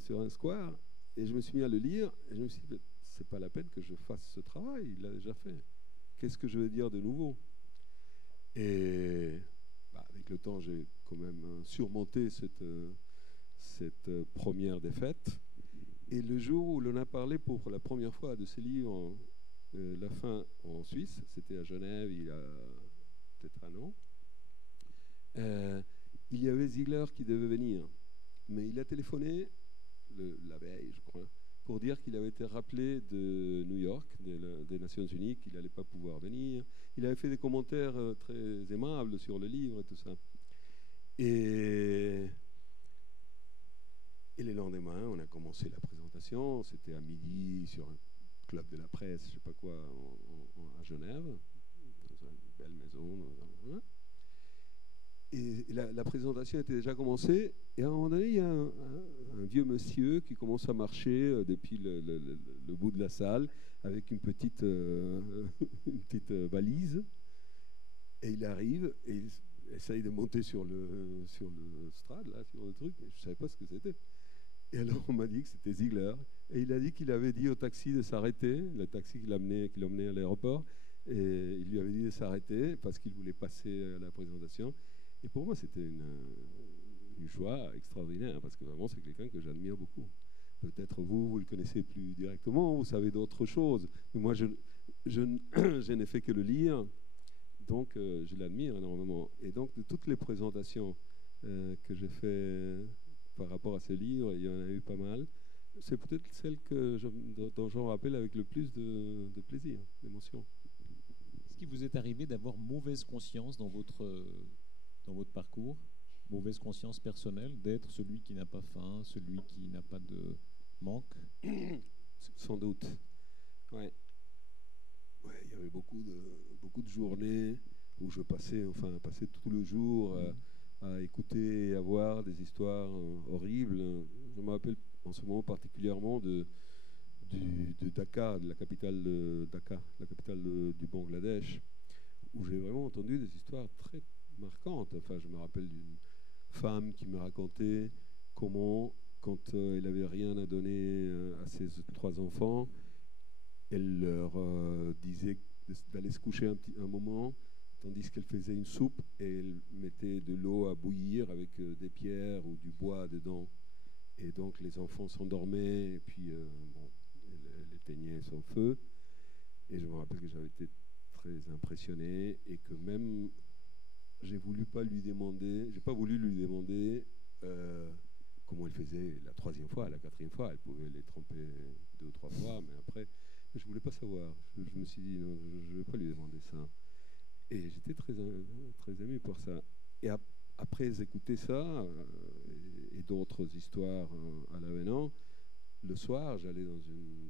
sur un square, et je me suis mis à le lire, et je me suis dit, c'est pas la peine que je fasse ce travail, il l'a déjà fait. Qu'est-ce que je vais dire de nouveau? Et avec le temps, j'ai quand même surmonté cette première défaite. Et le jour où l'on a parlé pour la première fois de ce livre, La fin en Suisse, c'était à Genève il y a peut-être un an, il y avait Ziegler qui devait venir. Mais il a téléphoné la veille, je crois, pour dire qu'il avait été rappelé de New York, des Nations Unies, qu'il n'allait pas pouvoir venir. Il avait fait des commentaires très aimables sur le livre et tout ça. Et le lendemain, on a commencé la présentation. C'était à midi sur un club de la presse, je ne sais pas quoi, à Genève, dans une belle maison. Et la présentation était déjà commencée. Et à un moment donné, il y a un vieux monsieur qui commence à marcher depuis le bout de la salle avec une petite valise. Et il arrive et il essaye de monter sur le strade, là, sur le truc. Et je ne savais pas ce que c'était. Et alors on m'a dit que c'était Ziegler. Et il a dit qu'il avait dit au taxi de s'arrêter, le taxi qui l'emmenait à l'aéroport. Et il lui avait dit de s'arrêter parce qu'il voulait passer à la présentation. Et pour moi, c'était une joie extraordinaire, parce que vraiment, c'est quelqu'un que j'admire beaucoup. Peut-être vous le connaissez plus directement, vous savez d'autres choses. Mais moi, je n'ai fait que le lire, donc je l'admire énormément. Et donc, de toutes les présentations que j'ai fait par rapport à ce livre, il y en a eu pas mal. C'est peut-être celle dont je me rappelle avec le plus de plaisir, d'émotion. Est-ce qu'il vous est arrivé d'avoir mauvaise conscience dans votre parcours, mauvaise conscience personnelle, d'être celui qui n'a pas faim, celui qui n'a pas de manque? Sans doute. Ouais. Ouais, il y avait beaucoup de journées où je passais tout le jour à écouter et à voir des histoires horribles. Je me rappelle en ce moment particulièrement de Dhaka, de la capitale de Dhaka, la capitale du Bangladesh, où j'ai vraiment entendu des histoires très marquantes. Enfin, je me rappelle d'une femme qui me racontait comment, quand elle n'avait rien à donner à ses 3 enfants, elle leur disait d'aller se coucher un moment, tandis qu'elle faisait une soupe et elle mettait de l'eau à bouillir avec des pierres ou du bois dedans. Et donc les enfants s'endormaient et puis elle éteignait son feu. Et je me rappelle que j'avais été très impressionné et que même j'ai pas voulu lui demander comment elle faisait la 3e fois, la 4e fois. Elle pouvait les tremper 2 ou 3 fois, mais après, je voulais pas savoir. Je me suis dit non, je ne vais pas lui demander ça. Et j'étais très ému par ça. Et après écouter ça et d'autres histoires à l'avenant, le soir, j'allais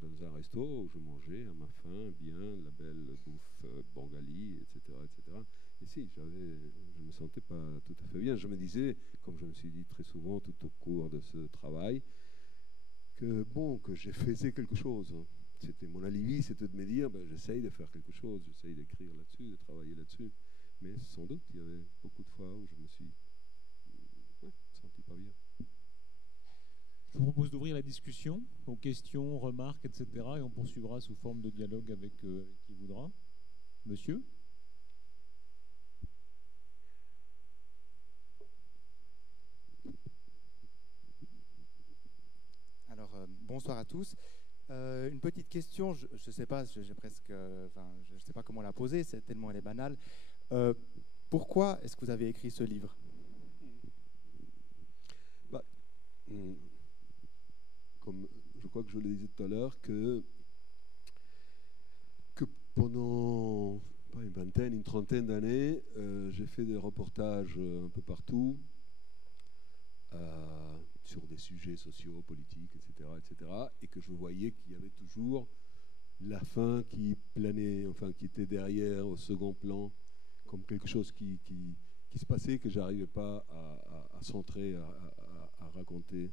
dans un resto où je mangeais à ma faim, bien, la belle bouffe bengali, etc., etc. Et si, je me sentais pas tout à fait bien. Je me disais, comme je me suis dit très souvent tout au cours de ce travail, que j'ai faisais quelque chose. C'était mon alibi, c'était de me dire, j'essaye de faire quelque chose, j'essaye d'écrire là-dessus, de travailler là-dessus. Mais sans doute, il y avait beaucoup de fois où je me suis senti pas bien. Je vous propose d'ouvrir la discussion aux questions, remarques, etc. Et on poursuivra sous forme de dialogue avec qui voudra. Monsieur ? Alors, bonsoir à tous. Une petite question, je ne sais pas, je sais pas comment la poser, c'est tellement elle est banale. Pourquoi est-ce que vous avez écrit ce livre ? Comme je crois que je le disais tout à l'heure, que pendant une vingtaine, une trentaine d'années, j'ai fait des reportages un peu partout sur des sujets sociaux, politiques, etc., etc., et que je voyais qu'il y avait toujours la faim qui planait, enfin qui était derrière, au second plan, comme quelque chose qui se passait, que j'arrivais pas à centrer, à raconter.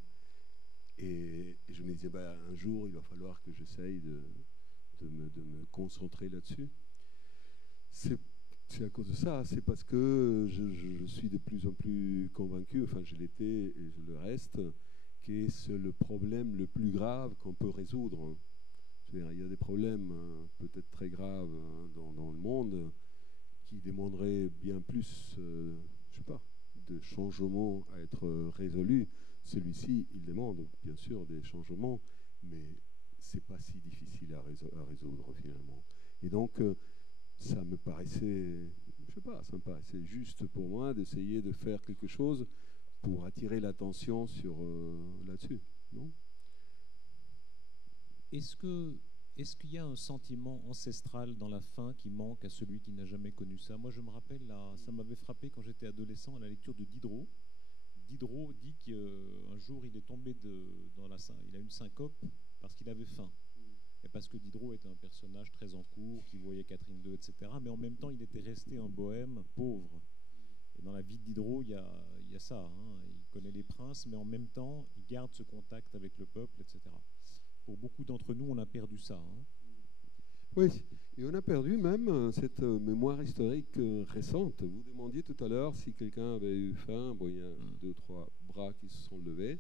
Et je me disais, un jour, il va falloir que j'essaye de me concentrer là-dessus. C'est à cause de ça, c'est parce que je suis de plus en plus convaincu, enfin je l'étais et je le reste, que c'est le problème le plus grave qu'on peut résoudre. Je veux dire, il y a des problèmes peut-être très graves dans le monde qui demanderaient bien plus, de changements à être résolus. Celui-ci, il demande bien sûr des changements, mais c'est pas si difficile à résoudre finalement. Et donc, ça me paraissait juste pour moi d'essayer de faire quelque chose pour attirer l'attention sur là-dessus, non ? Est-ce qu'il y a un sentiment ancestral dans la faim qui manque à celui qui n'a jamais connu ça ? Moi, je me rappelle, ça m'avait frappé quand j'étais adolescent à la lecture de Diderot. Diderot dit qu'un jour, il est tombé il a une syncope parce qu'il avait faim. Et parce que Diderot était un personnage très en cours, qui voyait Catherine II, etc. Mais en même temps, il était resté un bohème pauvre. Et dans la vie de Diderot, il y a ça. Hein. Il connaît les princes, mais en même temps, il garde ce contact avec le peuple, etc. Pour beaucoup d'entre nous, on a perdu ça. Hein. Oui, et on a perdu même cette mémoire historique récente. Vous demandiez tout à l'heure si quelqu'un avait eu faim. Bon, il y a 2 ou 3 bras qui se sont levés.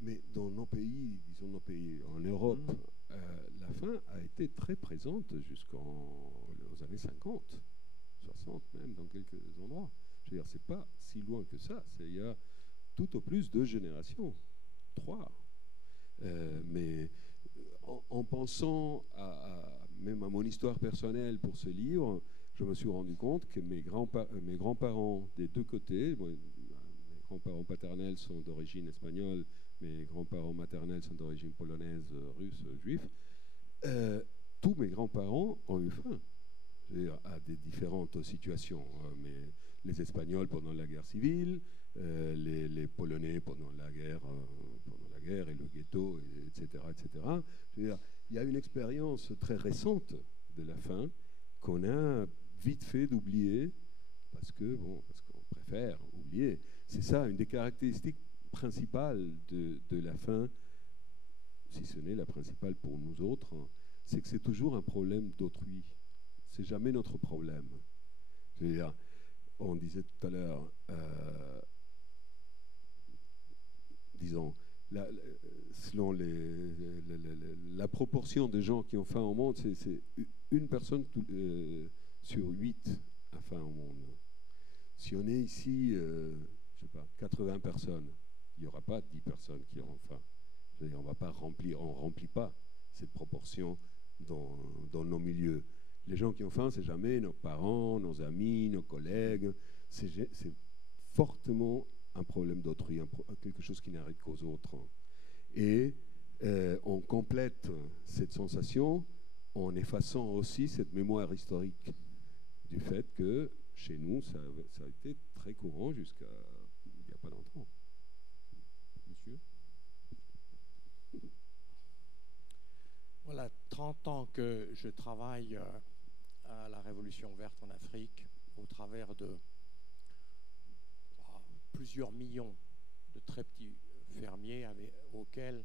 Mais dans nos pays, disons nos pays en Europe, la faim a été très présente jusqu'aux années 50, 60 même, dans quelques endroits. Je veux dire, c'est pas si loin que ça. Il y a tout au plus 2 générations, 3. Mais en pensant même à mon histoire personnelle pour ce livre, je me suis rendu compte que mes grands-parents des deux côtés, mes grands-parents paternels sont d'origine espagnole, mes grands-parents maternels sont d'origine polonaise, russe, juif, tous mes grands-parents ont eu faim, à des différentes situations. Mais les Espagnols pendant la guerre civile, les Polonais pendant la guerre et le ghetto, etc., etc. Il y a une expérience très récente de la faim qu'on a vite fait d'oublier parce qu'on préfère oublier. C'est ça, une des caractéristiques principales de la faim, si ce n'est la principale pour nous autres, c'est que c'est toujours un problème d'autrui. C'est jamais notre problème. Je veux dire, on disait tout à l'heure, disons, selon la proportion de gens qui ont faim au monde, c'est une personne sur 8 a faim au monde. Si on est ici, je sais pas, 80 personnes, il n'y aura pas 10 personnes qui auront faim. On va pas remplir, on ne remplit pas cette proportion dans nos milieux. Les gens qui ont faim, c'est jamais nos parents, nos amis, nos collègues. C'est fortement un problème d'autrui, quelque chose qui n'arrive qu'aux autres. Et on complète cette sensation en effaçant aussi cette mémoire historique du fait que chez nous, ça a été très courant jusqu'à il n'y a pas longtemps. Monsieur ? Voilà, 30 ans que je travaille à la Révolution verte en Afrique au travers de plusieurs millions de très petits fermiers auxquels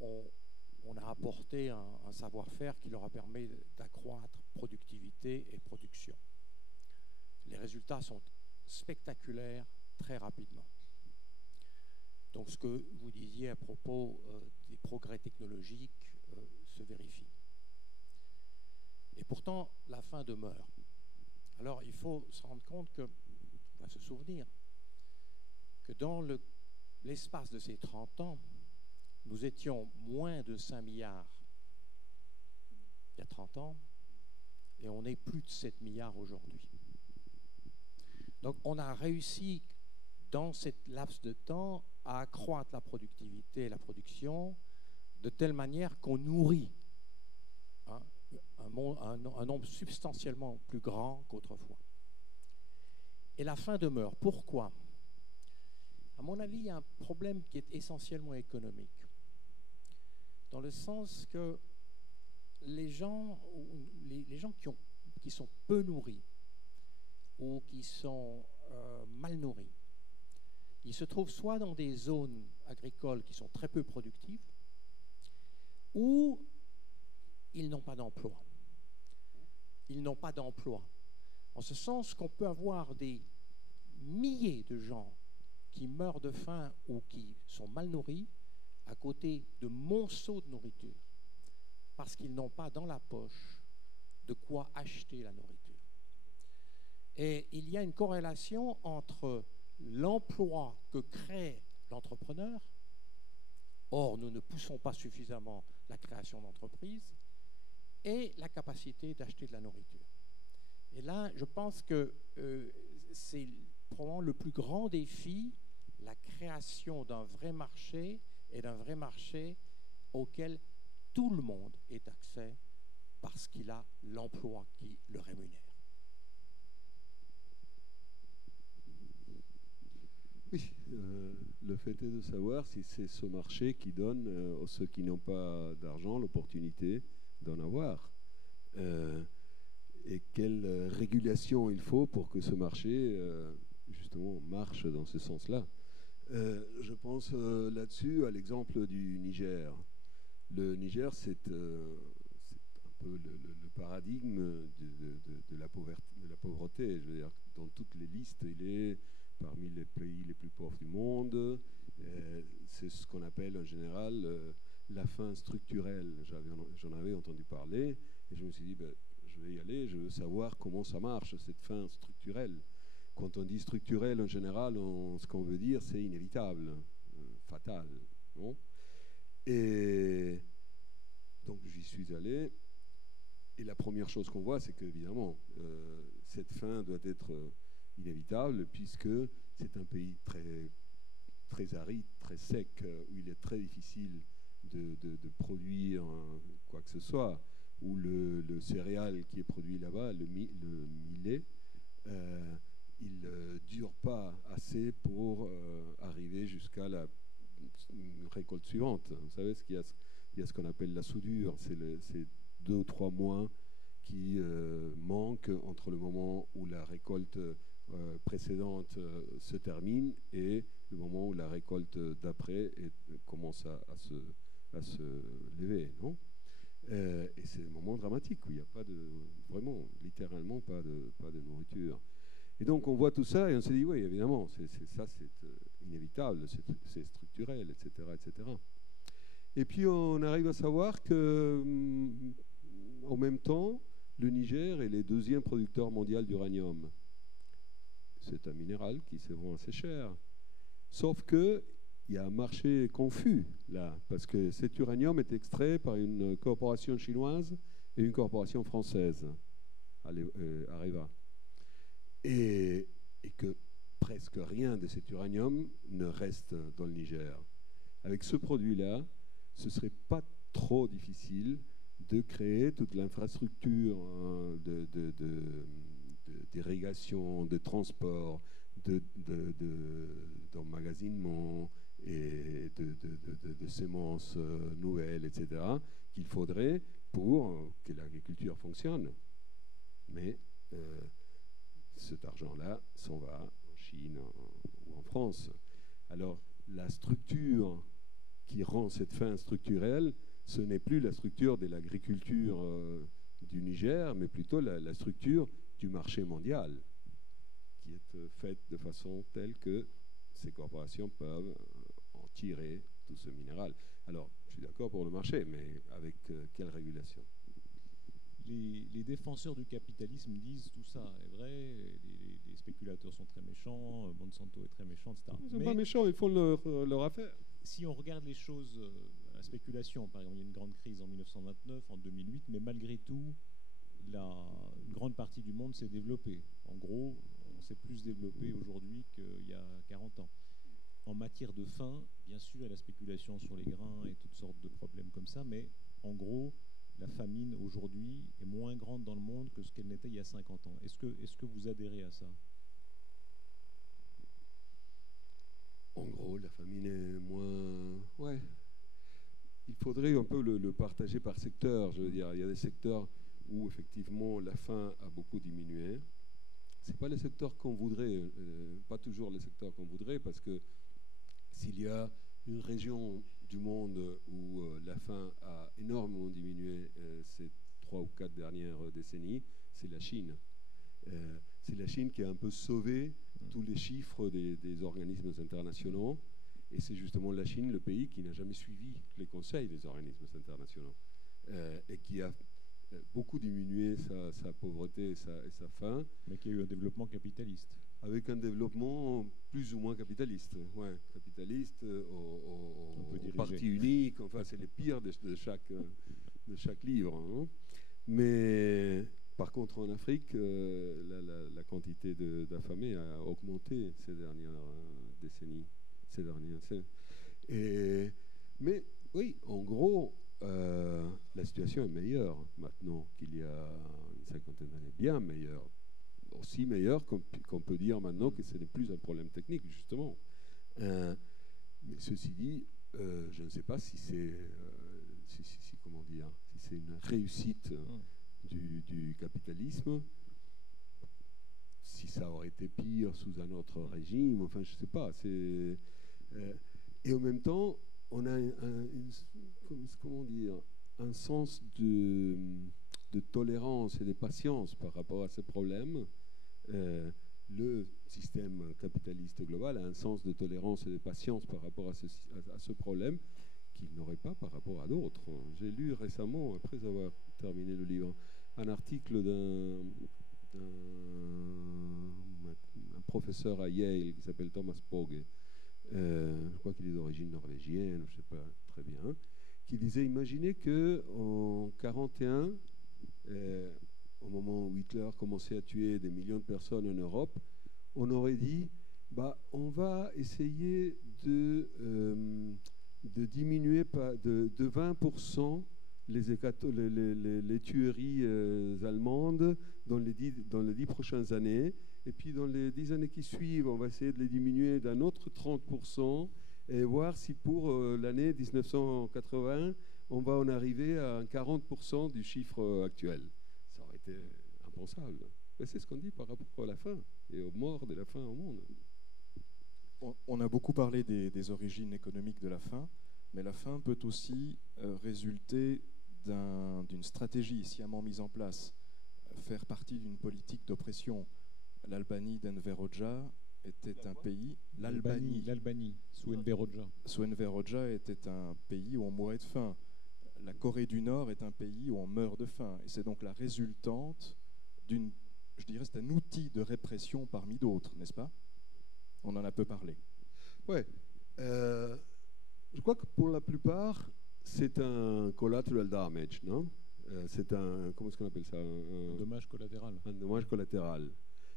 on a apporté un savoir-faire qui leur a permis d'accroître productivité et production. Les résultats sont spectaculaires très rapidement. Donc ce que vous disiez à propos des progrès technologiques se vérifie. Et pourtant, la faim demeure. Alors il faut se rendre compte se souvenir que dans l'espace de ces 30 ans, nous étions moins de 5 milliards il y a 30 ans, et on est plus de 7 milliards aujourd'hui. Donc on a réussi, dans cette laps de temps, à accroître la productivité et la production de telle manière qu'on nourrit un nombre substantiellement plus grand qu'autrefois. Et la faim demeure. Pourquoi ? À mon avis, il y a un problème qui est essentiellement économique, dans le sens que les gens qui sont peu nourris ou qui sont mal nourris, ils se trouvent soit dans des zones agricoles qui sont très peu productives, ou ils n'ont pas d'emploi. Ils n'ont pas d'emploi. En ce sens qu'on peut avoir des milliers de gens qui meurent de faim ou qui sont mal nourris à côté de monceaux de nourriture parce qu'ils n'ont pas dans la poche de quoi acheter la nourriture. Et il y a une corrélation entre l'emploi que crée l'entrepreneur, or nous ne poussons pas suffisamment la création d'entreprises, et la capacité d'acheter de la nourriture. Et là, je pense que c'est probablement le plus grand défi, la création d'un vrai marché, et d'un vrai marché auquel tout le monde ait accès parce qu'il a l'emploi qui le rémunère. Oui, le fait est de savoir si c'est ce marché qui donne à ceux qui n'ont pas d'argent l'opportunité d'en avoir. Et quelle régulation il faut pour que ce marché, justement, marche dans ce sens-là. Je pense là-dessus à l'exemple du Niger. Le Niger, c'est un peu le paradigme de la pauvreté. Je veux dire, dans toutes les listes, il est parmi les pays les plus pauvres du monde. C'est ce qu'on appelle en général la faim structurelle. J'en avais entendu parler et je me suis dit, je vais y aller, je veux savoir comment ça marche, cette faim structurelle. Quand on dit structurelle, en général, ce qu'on veut dire, c'est inévitable, fatal. Non ? Et donc, j'y suis allé Et la première chose qu'on voit, c'est qu'évidemment, cette fin doit être inévitable, puisque c'est un pays très, très aride, très sec, où il est très difficile de produire quoi que ce soit, où le céréal qui est produit là-bas, le millet, il ne dure pas assez pour arriver jusqu'à la récolte suivante. Vous savez, il y a ce qu'on appelle la soudure, c'est 2 ou 3 mois qui manquent entre le moment où la récolte précédente se termine et le moment où la récolte d'après commence à se lever, non? Et c'est un moment dramatique où il n'y a pas vraiment, littéralement, pas de nourriture. Et donc on voit tout ça et on se dit, oui, évidemment, c'est inévitable, c'est structurel, etc., etc. Et puis on arrive à savoir que, en même temps, le Niger est le 2e producteur mondial d'uranium. C'est un minéral qui se vend assez cher. Sauf qu'il y a un marché confus là, parce que cet uranium est extrait par une corporation chinoise et une corporation française, Areva. Et que presque rien de cet uranium ne reste dans le Niger. Avec ce produit-là, ce ne serait pas trop difficile de créer toute l'infrastructure d'irrigation, de transport, d'emmagasinement et de semences nouvelles, etc., qu'il faudrait pour que l'agriculture fonctionne. Mais cet argent-là s'en va en Chine ou en France. Alors, la structure qui rend cette fin structurelle, ce n'est plus la structure de l'agriculture du Niger, mais plutôt la structure du marché mondial, qui est faite de façon telle que ces corporations peuvent en tirer tout ce minéral. Alors, je suis d'accord pour le marché, mais avec quelle régulation? Les défenseurs du capitalisme disent tout ça est vrai, les spéculateurs sont très méchants, Monsanto est très méchant, etc. Ils ne sont pas méchants, ils font leur affaire. Si on regarde les choses, la spéculation, par exemple, il y a une grande crise en 1929, en 2008, mais malgré tout, une grande partie du monde s'est développée. En gros, on s'est plus développé aujourd'hui qu'il y a 40 ans. En matière de faim, bien sûr, il y a la spéculation sur les grains et toutes sortes de problèmes comme ça, mais en gros, la famine aujourd'hui est moins grande dans le monde que ce qu'elle n'était il y a 50 ans. Est-ce que vous adhérez à ça? En gros, la famine est moins... Ouais. Il faudrait un peu le partager par secteur. Je veux dire, il y a des secteurs où, effectivement, la faim a beaucoup diminué. Ce n'est pas les secteurs qu'on voudrait, pas toujours les secteurs qu'on voudrait, parce que s'il y a une région du monde où la faim a énormément diminué ces 3 ou 4 dernières décennies, c'est la Chine. C'est la Chine qui a un peu sauvé tous les chiffres des organismes internationaux, et c'est justement la Chine, le pays qui n'a jamais suivi les conseils des organismes internationaux, et qui a beaucoup diminué sa pauvreté et sa faim. Mais qui a eu un développement capitaliste. Avec un développement plus ou moins capitaliste, ouais, capitaliste, au parti unique, enfin c'est les pires de chaque livre. Hein. Mais par contre en Afrique, la quantité d'affamés a augmenté ces dernières décennies. Mais oui, en gros, la situation est meilleure maintenant qu'il y a une cinquantaine d'années, bien meilleure. Aussi meilleur qu'on peut dire maintenant que ce n'est plus un problème technique, justement. Mais ceci dit, je ne sais pas si c'est comment dire, si c'est une réussite du capitalisme, si ça aurait été pire sous un autre régime, enfin je ne sais pas. Et en même temps, on a comment dire, un sens de tolérance et de patience par rapport à ces problèmes. Le système capitaliste global a un sens de tolérance et de patience par rapport à ce problème qu'il n'aurait pas par rapport à d'autres. J'ai lu récemment, après avoir terminé le livre, un article d'un professeur à Yale qui s'appelle Thomas Pogge, je crois qu'il est d'origine norvégienne, je ne sais pas très bien, qui disait, imaginez qu'en 1941, au moment où Hitler commençait à tuer des millions de personnes en Europe, on aurait dit, on va essayer de diminuer de 20% les tueries allemandes dans les 10 prochaines années. Et puis dans les 10 années qui suivent, on va essayer de les diminuer d'un autre 30% et voir si pour l'année 1980, on va en arriver à un 40% du chiffre actuel. Ça aurait été impensable. Mais c'est ce qu'on dit par rapport à la faim et aux morts de la faim au monde. On a beaucoup parlé des origines économiques de la faim, mais la faim peut aussi résulter d'une stratégie sciemment mise en place, faire partie d'une politique d'oppression. L'Albanie d'Enver Hoxha était un pays... L'Albanie, sous Enver Hoxha. Sous Enver Hoxha était un pays où on mourait de faim. La Corée du Nord est un pays où on meurt de faim. Et c'est donc la résultante d'une... Je dirais c'est un outil de répression parmi d'autres, n'est-ce pas? On en a peu parlé. Oui. Je crois que pour la plupart, c'est un collateral damage, non? C'est un... Comment est-ce qu'on appelle ça? Un dommage collatéral. Un dommage collatéral.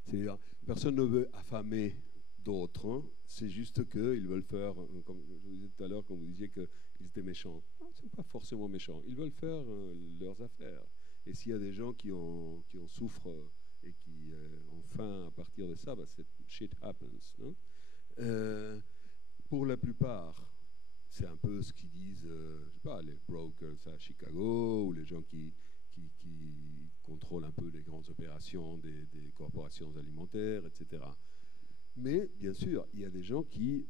C'est-à-dire, personne ne veut affamer d'autres. Hein. C'est juste qu'ils veulent faire, comme je vous disais tout à l'heure, quand vous disiez qu'ils étaient méchants. Non, ils ne sont pas forcément méchants. Ils veulent faire leurs affaires. Et s'il y a des gens qui en souffrent et qui ont faim à partir de ça, shit happens. Non? Pour la plupart, c'est un peu ce qu'ils disent, je sais pas, les brokers à Chicago ou les gens qui contrôlent un peu les grandes opérations des corporations alimentaires, etc. Mais bien sûr, il y a des gens qui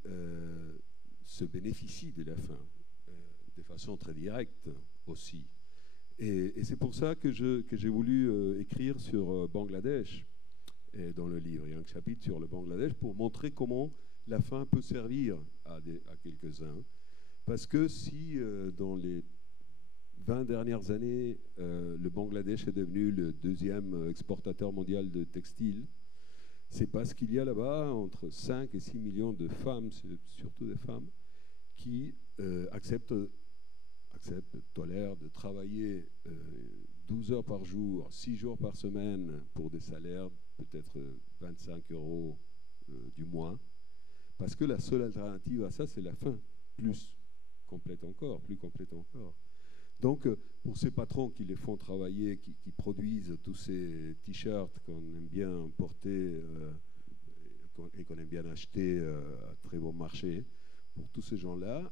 se bénéficient de la faim de façon très directe aussi. Et c'est pour ça que j'ai voulu écrire sur Bangladesh dans le livre. Il y a un chapitre sur le Bangladesh pour montrer comment la faim peut servir à quelques-uns. Parce que si dans les 20 dernières années, le Bangladesh est devenu le deuxième exportateur mondial de textiles, c'est parce qu'il y a là-bas entre 5 et 6 millions de femmes, surtout des femmes, qui tolèrent de travailler 12 heures par jour, 6 jours par semaine pour des salaires peut-être 25 € du mois, parce que la seule alternative à ça, c'est la faim, plus complète encore. Donc, pour ces patrons qui les font travailler, qui produisent tous ces t-shirts qu'on aime bien porter et qu'on aime bien acheter à très bon marché, pour tous ces gens-là,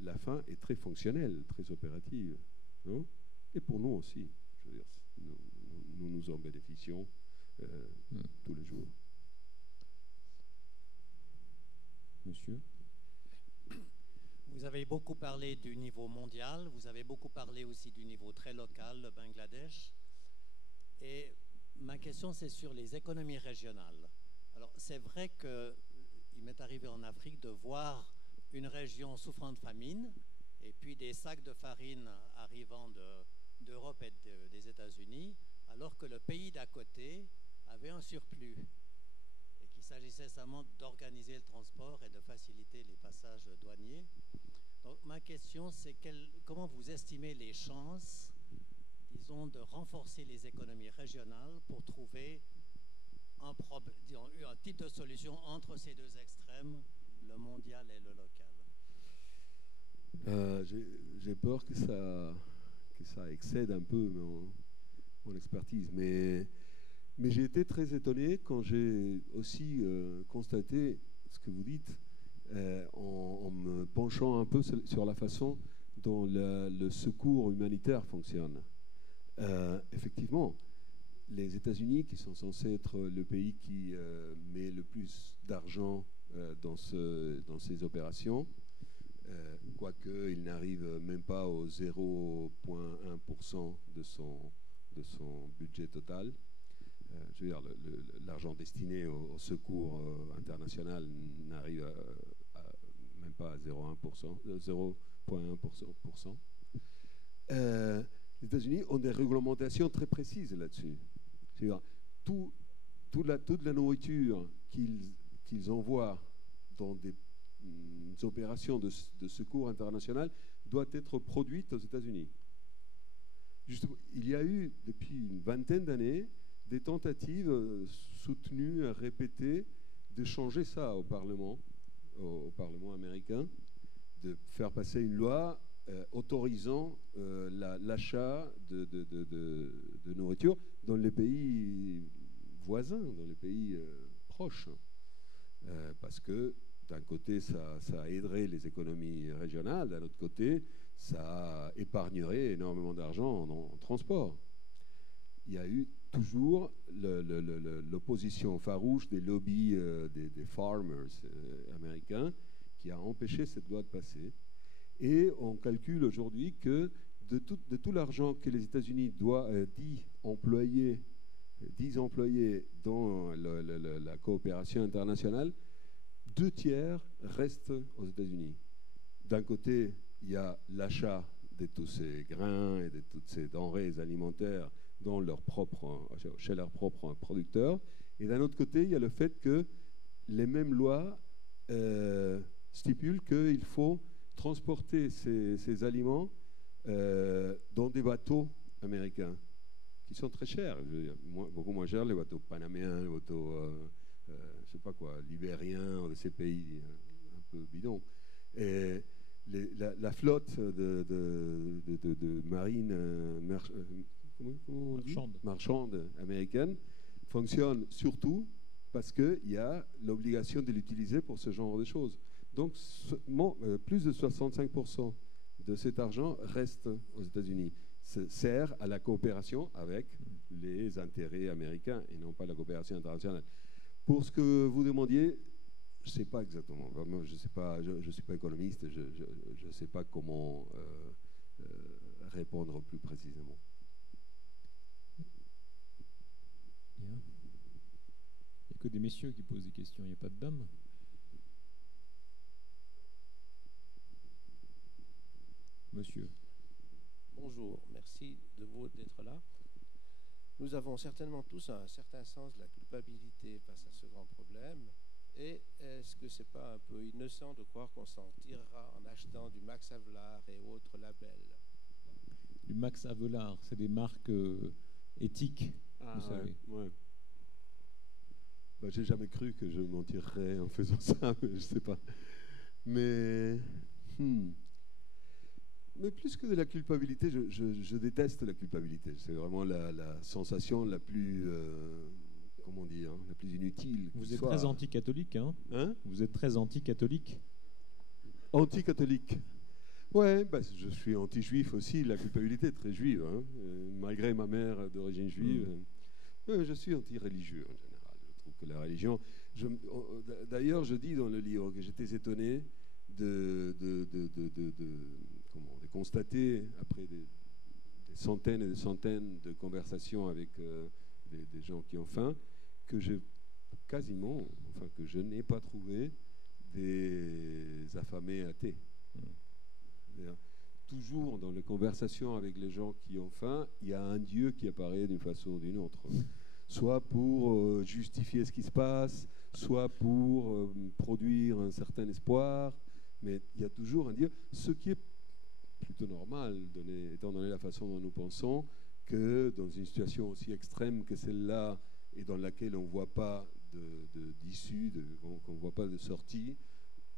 la faim est très fonctionnelle, très opérative. Non? Et pour nous aussi. Je veux dire, nous en bénéficions tous les jours. Monsieur? Vous avez beaucoup parlé du niveau mondial, vous avez beaucoup parlé aussi du niveau très local, le Bangladesh. Et ma question, c'est sur les économies régionales. Alors, c'est vrai qu'il m'est arrivé en Afrique de voir une région souffrant de famine et puis des sacs de farine arrivant d'Europe et des États-Unis, alors que le pays d'à côté avait un surplus et qu'il s'agissait seulement d'organiser le transport et de faciliter les passages douaniers. Donc ma question, c'est comment vous estimez les chances, disons, de renforcer les économies régionales pour trouver un type de solution entre ces deux extrêmes, le mondial et le local? J'ai peur que ça excède un peu mon expertise, mais j'ai été très étonné quand j'ai aussi constaté ce que vous dites en me penchant un peu sur la façon dont le secours humanitaire fonctionne. Effectivement, les États-Unis, qui sont censés être le pays qui met le plus d'argent dans ces opérations, quoique il n'arrive même pas au 0,1% de son budget total. Je veux dire, l'argent destiné au secours international n'arrive même pas à 0,1%. Les États-Unis ont des réglementations très précises là-dessus. C'est-à-dire, toute la nourriture qu'ils envoient dans des opérations de secours international doit être produite aux États-Unis. justement, il y a eu, depuis une vingtaine d'années, des tentatives soutenues, répétées, de changer ça au Parlement américain, de faire passer une loi autorisant l'achat de nourriture dans les pays voisins, dans les pays proches. Parce que d'un côté, ça aiderait les économies régionales, d'un autre côté, ça épargnerait énormément d'argent en transport. Il y a eu toujours l'opposition farouche des lobbies des farmers américains qui a empêché cette loi de passer. Et on calcule aujourd'hui que de tout l'argent que les États-Unis disent employer dans la coopération internationale, 2/3 restent aux États-Unis. D'un côté, il y a l'achat de tous ces grains et de toutes ces denrées alimentaires chez leurs propres producteurs. Et d'un autre côté, il y a le fait que les mêmes lois stipulent qu'il faut transporter ces aliments dans des bateaux américains qui sont très chers, je veux dire, beaucoup moins chers, les bateaux panaméens, les bateaux, je sais pas quoi, libériens, de ces pays un peu bidons. Et la flotte de marine marchande américaine fonctionne surtout parce qu'il y a l'obligation de l'utiliser pour ce genre de choses. Donc, plus de 65% de cet argent reste aux États-Unis. Sert à la coopération avec les intérêts américains et non pas la coopération internationale. Pour ce que vous demandiez, je ne sais pas exactement. Vraiment, je ne suis pas économiste, je ne sais pas comment répondre plus précisément. Il n'y a que des messieurs qui posent des questions, il n'y a pas de dames. Monsieur. Bonjour, merci d'être là. Nous avons certainement tous un certain sens de la culpabilité face à ce grand problème. Et est-ce que ce n'est pas un peu innocent de croire qu'on s'en tirera en achetant du Max Havelaar et autres labels? Du Max Havelaar, c'est des marques éthiques, vous savez. Ouais. Bah, j'ai jamais cru que je m'en tirerais en faisant ça, mais je sais pas. Mais plus que de la culpabilité, je déteste la culpabilité. C'est vraiment la sensation la plus, comment dire, la plus inutile. Vous êtes très anti-catholique, hein? Vous êtes très anti-catholique. Anti-catholique. Ouais, bah, je suis anti-juif aussi. La culpabilité est très juive, hein. Malgré ma mère d'origine juive. Je suis anti-religieux en général. Je trouve que la religion. D'ailleurs, je dis dans le livre que j'étais étonné de constater, après des centaines et des centaines de conversations avec des gens qui ont faim, que je n'ai pas trouvé des affamés athées. Toujours dans les conversations avec les gens qui ont faim, il y a un Dieu qui apparaît d'une façon ou d'une autre. Soit pour justifier ce qui se passe, soit pour produire un certain espoir, mais il y a toujours un Dieu, ce qui est plutôt normal, étant donné la façon dont nous pensons, que dans une situation aussi extrême que celle-là, et dans laquelle on ne voit pas d'issue, qu'on ne voit pas de sortie,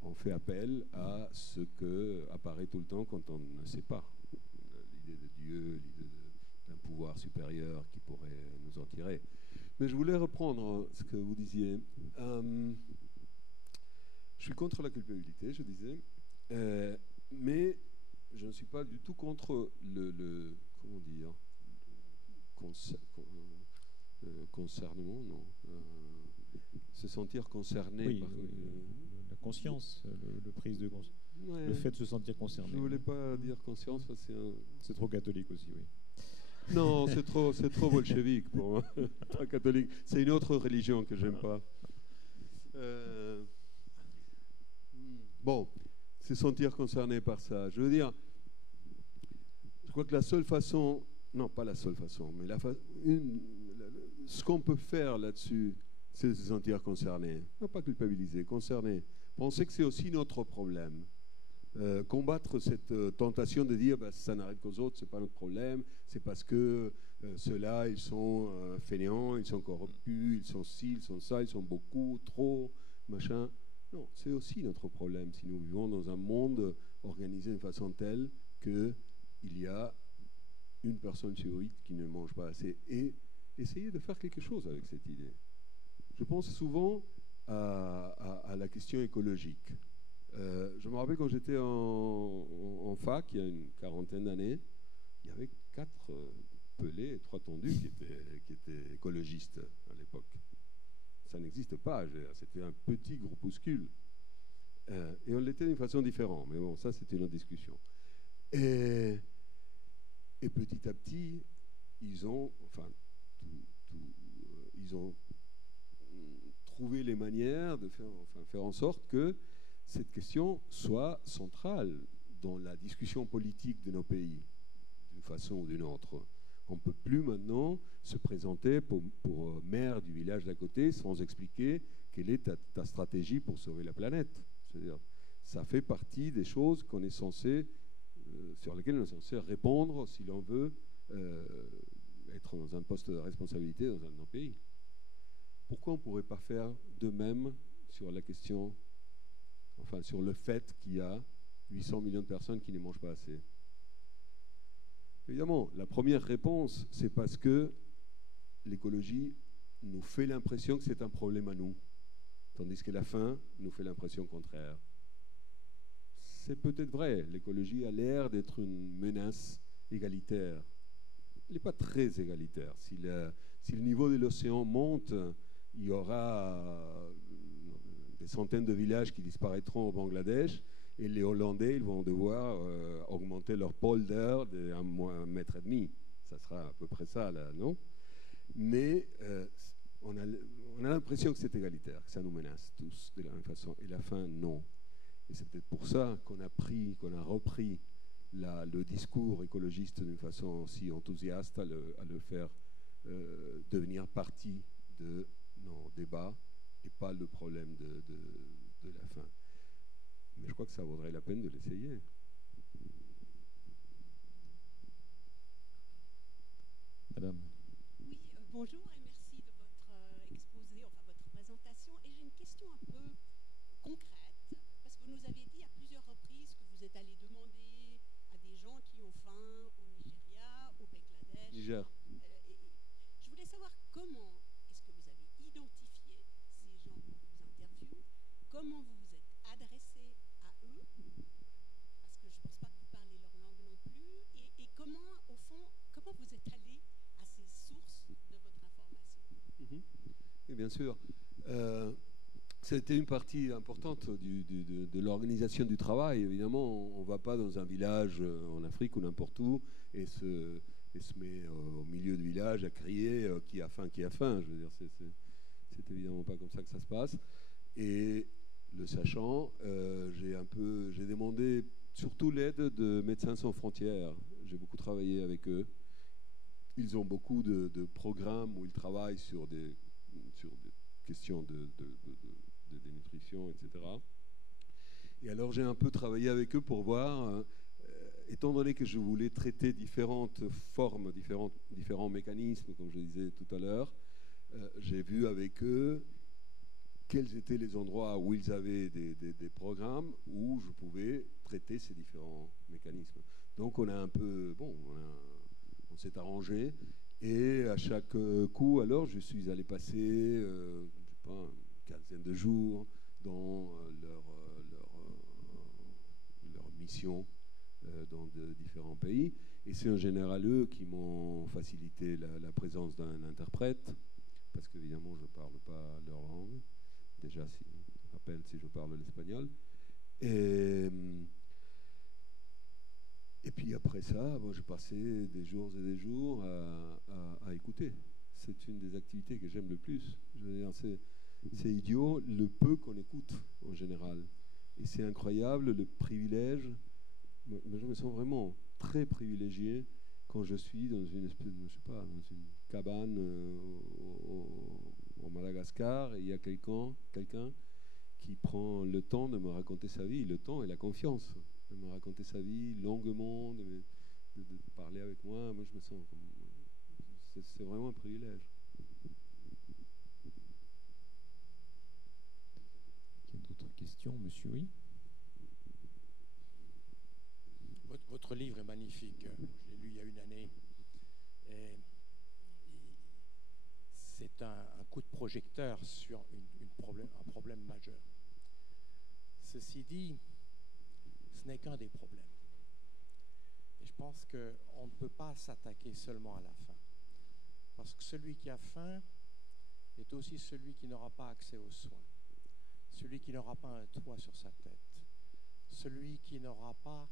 on fait appel à ce que apparaît tout le temps quand on ne sait pas. L'idée de Dieu, l'idée d'un pouvoir supérieur qui pourrait nous en tirer. Mais je voulais reprendre ce que vous disiez. Je suis contre la culpabilité, je disais, mais je ne suis pas du tout contre comment dire, concernement, non. Se sentir concerné. Oui, la conscience, le prise de conscience. Ouais. Le fait de se sentir concerné. Je ne voulais pas dire conscience, parce que c'est trop catholique aussi, oui. Non, c'est trop bolchevique pour moi. Pas catholique. C'est une autre religion que j'aime pas. Bon, se sentir concerné par ça. Je veux dire, je crois que la seule façon, non pas la seule façon, mais ce qu'on peut faire là-dessus, c'est se sentir concerné. Non pas culpabiliser, concerné. Penser que c'est aussi notre problème. combattre cette tentation de dire bah, ça n'arrive qu'aux autres, c'est pas notre problème, c'est parce que ceux-là, ils sont fainéants, ils sont corrompus, ils sont ci, ils sont ça, ils sont beaucoup, trop, machin. Non, c'est aussi notre problème si nous vivons dans un monde organisé de façon telle qu'il y a une personne sur 8 qui ne mange pas assez. Et essayer de faire quelque chose avec cette idée. Je pense souvent à la question écologique. Je me rappelle quand j'étais en fac, il y a une quarantaine d'années, il y avait 4 pelés et 3 tondus qui étaient écologistes à l'époque. Ça n'existe pas, c'était un petit groupuscule. Et on l'était d'une façon différente, mais bon, ça c'était une autre discussion. Et petit à petit, ils ont trouvé les manières de faire en sorte que cette question soit centrale dans la discussion politique de nos pays, d'une façon ou d'une autre. On ne peut plus maintenant se présenter pour maire du village d'à côté sans expliquer quelle est ta stratégie pour sauver la planète. C'est-à-dire, ça fait partie des choses qu'on est censé, sur lesquelles on est censé répondre si l'on veut être dans un poste de responsabilité dans un de nos pays. Pourquoi on ne pourrait pas faire de même sur la question, enfin sur le fait qu'il y a 800 millions de personnes qui ne mangent pas assez? Évidemment, la première réponse, c'est parce que l'écologie nous fait l'impression que c'est un problème à nous, tandis que la faim nous fait l'impression contraire. C'est peut-être vrai, l'écologie a l'air d'être une menace égalitaire. Elle n'est pas très égalitaire. Si le niveau de l'océan monte, il y aura des centaines de villages qui disparaîtront au Bangladesh, et les Hollandais ils vont devoir augmenter leur polder de 1,5 mètre. Ça sera à peu près ça, là, non? Mais on a l'impression que c'est égalitaire, que ça nous menace tous de la même façon. Et la fin, non. Et c'est peut-être pour ça qu'on a repris le discours écologiste d'une façon aussi enthousiaste à le faire devenir partie de nos débats et pas le problème de la faim. Mais je crois que ça vaudrait la peine de l'essayer. Madame. Oui, bonjour et merci de votre exposé, enfin votre présentation. Et j'ai une question un peu concrète, parce que vous nous avez dit à plusieurs reprises que vous êtes allé demander à des gens qui ont faim au Nigeria, au Bangladesh. Niger. Je voulais savoir comment est-ce que vous avez identifié ces gens pour vos interviews, comment vous vous êtes adressé à eux, parce que je ne pense pas que vous parlez leur langue non plus, et comment, au fond, comment vous êtes allé à ces sources de votre information. Et bien sûr. C'était une partie importante de l'organisation du travail. Évidemment, on ne va pas dans un village en Afrique ou n'importe où et se met au milieu du village à crier qui a faim, qui a faim. Je veux dire, c'est évidemment pas comme ça que ça se passe. Et le sachant, j'ai demandé surtout l'aide de Médecins sans frontières. J'ai beaucoup travaillé avec eux. Ils ont beaucoup de programmes où ils travaillent sur des questions de dénutrition, etc. Et alors j'ai un peu travaillé avec eux pour voir, étant donné que je voulais traiter différentes formes, différents mécanismes, comme je disais tout à l'heure, j'ai vu avec eux quels étaient les endroits où ils avaient des programmes où je pouvais traiter ces différents mécanismes. Donc on a un peu, on s'est arrangé, et à chaque coup, alors, je suis allé passer, je sais pas, une quinzaine de jours dans leur mission dans de différents pays. Et c'est en général eux qui m'ont facilité la présence d'un interprète, parce qu'évidemment, je ne parle pas leur langue. Déjà, à peine si je parle l'espagnol. Et puis après ça, j'ai passé des jours et des jours à écouter. C'est une des activités que j'aime le plus. Je veux dire, c'est idiot le peu qu'on écoute en général. Et c'est incroyable le privilège. Je me sens vraiment très privilégié quand je suis dans une espèce, je sais pas, dans une cabane au Madagascar et il y a quelqu'un qui prend le temps de me raconter sa vie, le temps et la confiance. de me raconter sa vie longuement, de parler avec moi. Moi, je me sens comme... C'est vraiment un privilège. Il y a d'autres questions, monsieur? Oui. Votre livre est magnifique. Je l'ai lu il y a une année. Et c'est un coup de projecteur sur un problème majeur. Ceci dit, ce n'est qu'un des problèmes. Et je pense qu'on ne peut pas s'attaquer seulement à la faim. Parce que celui qui a faim est aussi celui qui n'aura pas accès aux soins, celui qui n'aura pas un toit sur sa tête, celui qui n'aura pas,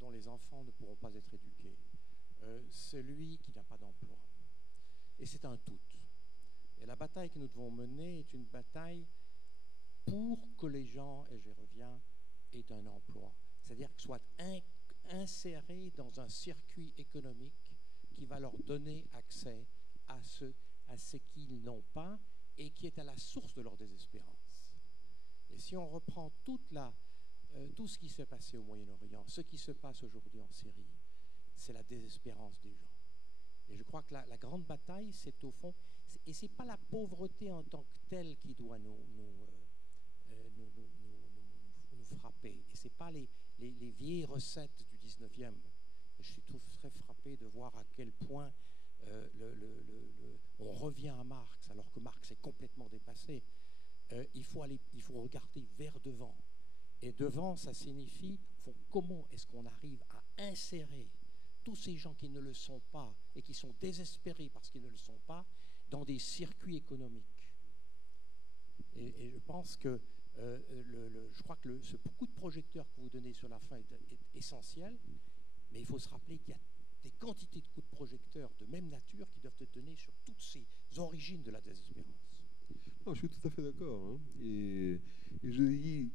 dont les enfants ne pourront pas être éduqués, celui qui n'a pas d'emploi. Et c'est un tout. Et la bataille que nous devons mener est une bataille pour que les gens, et j'y reviens, aient un emploi. C'est-à-dire qu'ils soient insérés dans un circuit économique qui va leur donner accès à ce qu'ils n'ont pas et qui est à la source de leur désespérance. Et si on reprend tout ce qui s'est passé au Moyen-Orient, ce qui se passe aujourd'hui en Syrie, c'est la désespérance des gens. Et je crois que la grande bataille, c'est au fond, et ce n'est pas la pauvreté en tant que telle qui doit nous frapper. Et ce n'est pas les vieilles recettes du 19e. Je suis très frappé de voir à quel point on revient à Marx, alors que Marx est complètement dépassé. Il faut regarder vers devant. Et devant, ça signifie comment est-ce qu'on arrive à insérer tous ces gens qui ne le sont pas et qui sont désespérés parce qu'ils ne le sont pas dans des circuits économiques. Et je pense que je crois que ce coup de projecteur que vous donnez sur la fin est essentiel, mais il faut se rappeler qu'il y a des quantités de coups de projecteur de même nature qui doivent être donnés sur toutes ces origines de la désespérance. Non, je suis tout à fait d'accord. Hein. Et je dis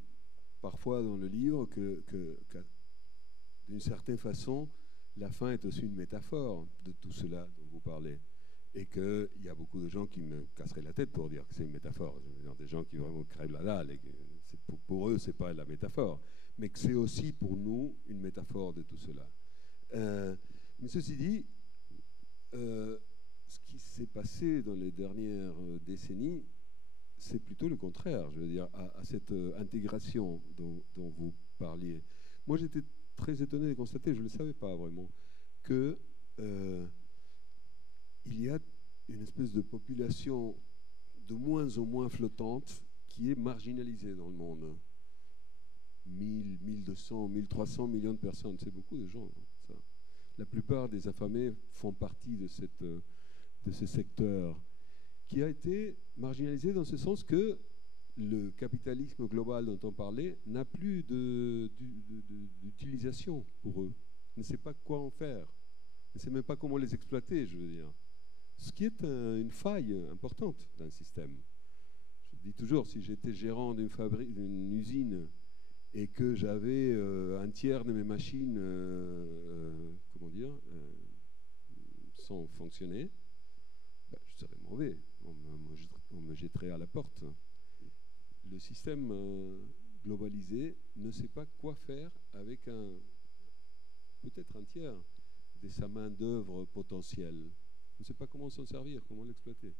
parfois dans le livre que d'une certaine façon, la faim est aussi une métaphore de tout cela dont vous parlez. Et qu'il y a beaucoup de gens qui me casseraient la tête pour dire que c'est une métaphore. Des gens qui vraiment crèvent la dalle. Et pour eux, ce n'est pas la métaphore. Mais que c'est aussi pour nous une métaphore de tout cela. Mais ceci dit, ce qui s'est passé dans les dernières décennies, c'est plutôt le contraire. Je veux dire, à cette intégration dont vous parliez. Moi, j'étais très étonné de constater, je ne le savais pas vraiment, que il y a une espèce de population de moins en moins flottante qui est marginalisée dans le monde. 1000, 1200, 1300 millions de personnes, c'est beaucoup de gens. Ça. La plupart des affamés font partie de ce secteur qui a été marginalisé dans ce sens que le capitalisme global dont on parlait n'a plus d'utilisation pour eux. Ne sait pas quoi en faire. Ne sait même pas comment les exploiter, je veux dire. Ce qui est une faille importante d'un système. Je dis toujours, si j'étais gérant d'une usine et que j'avais un tiers de mes machines sans fonctionner, je serais mauvais. On me jetterait à la porte. Le système globalisé ne sait pas quoi faire avec peut-être un tiers de sa main-d'œuvre potentielle. On ne sait pas comment s'en servir, comment l'exploiter.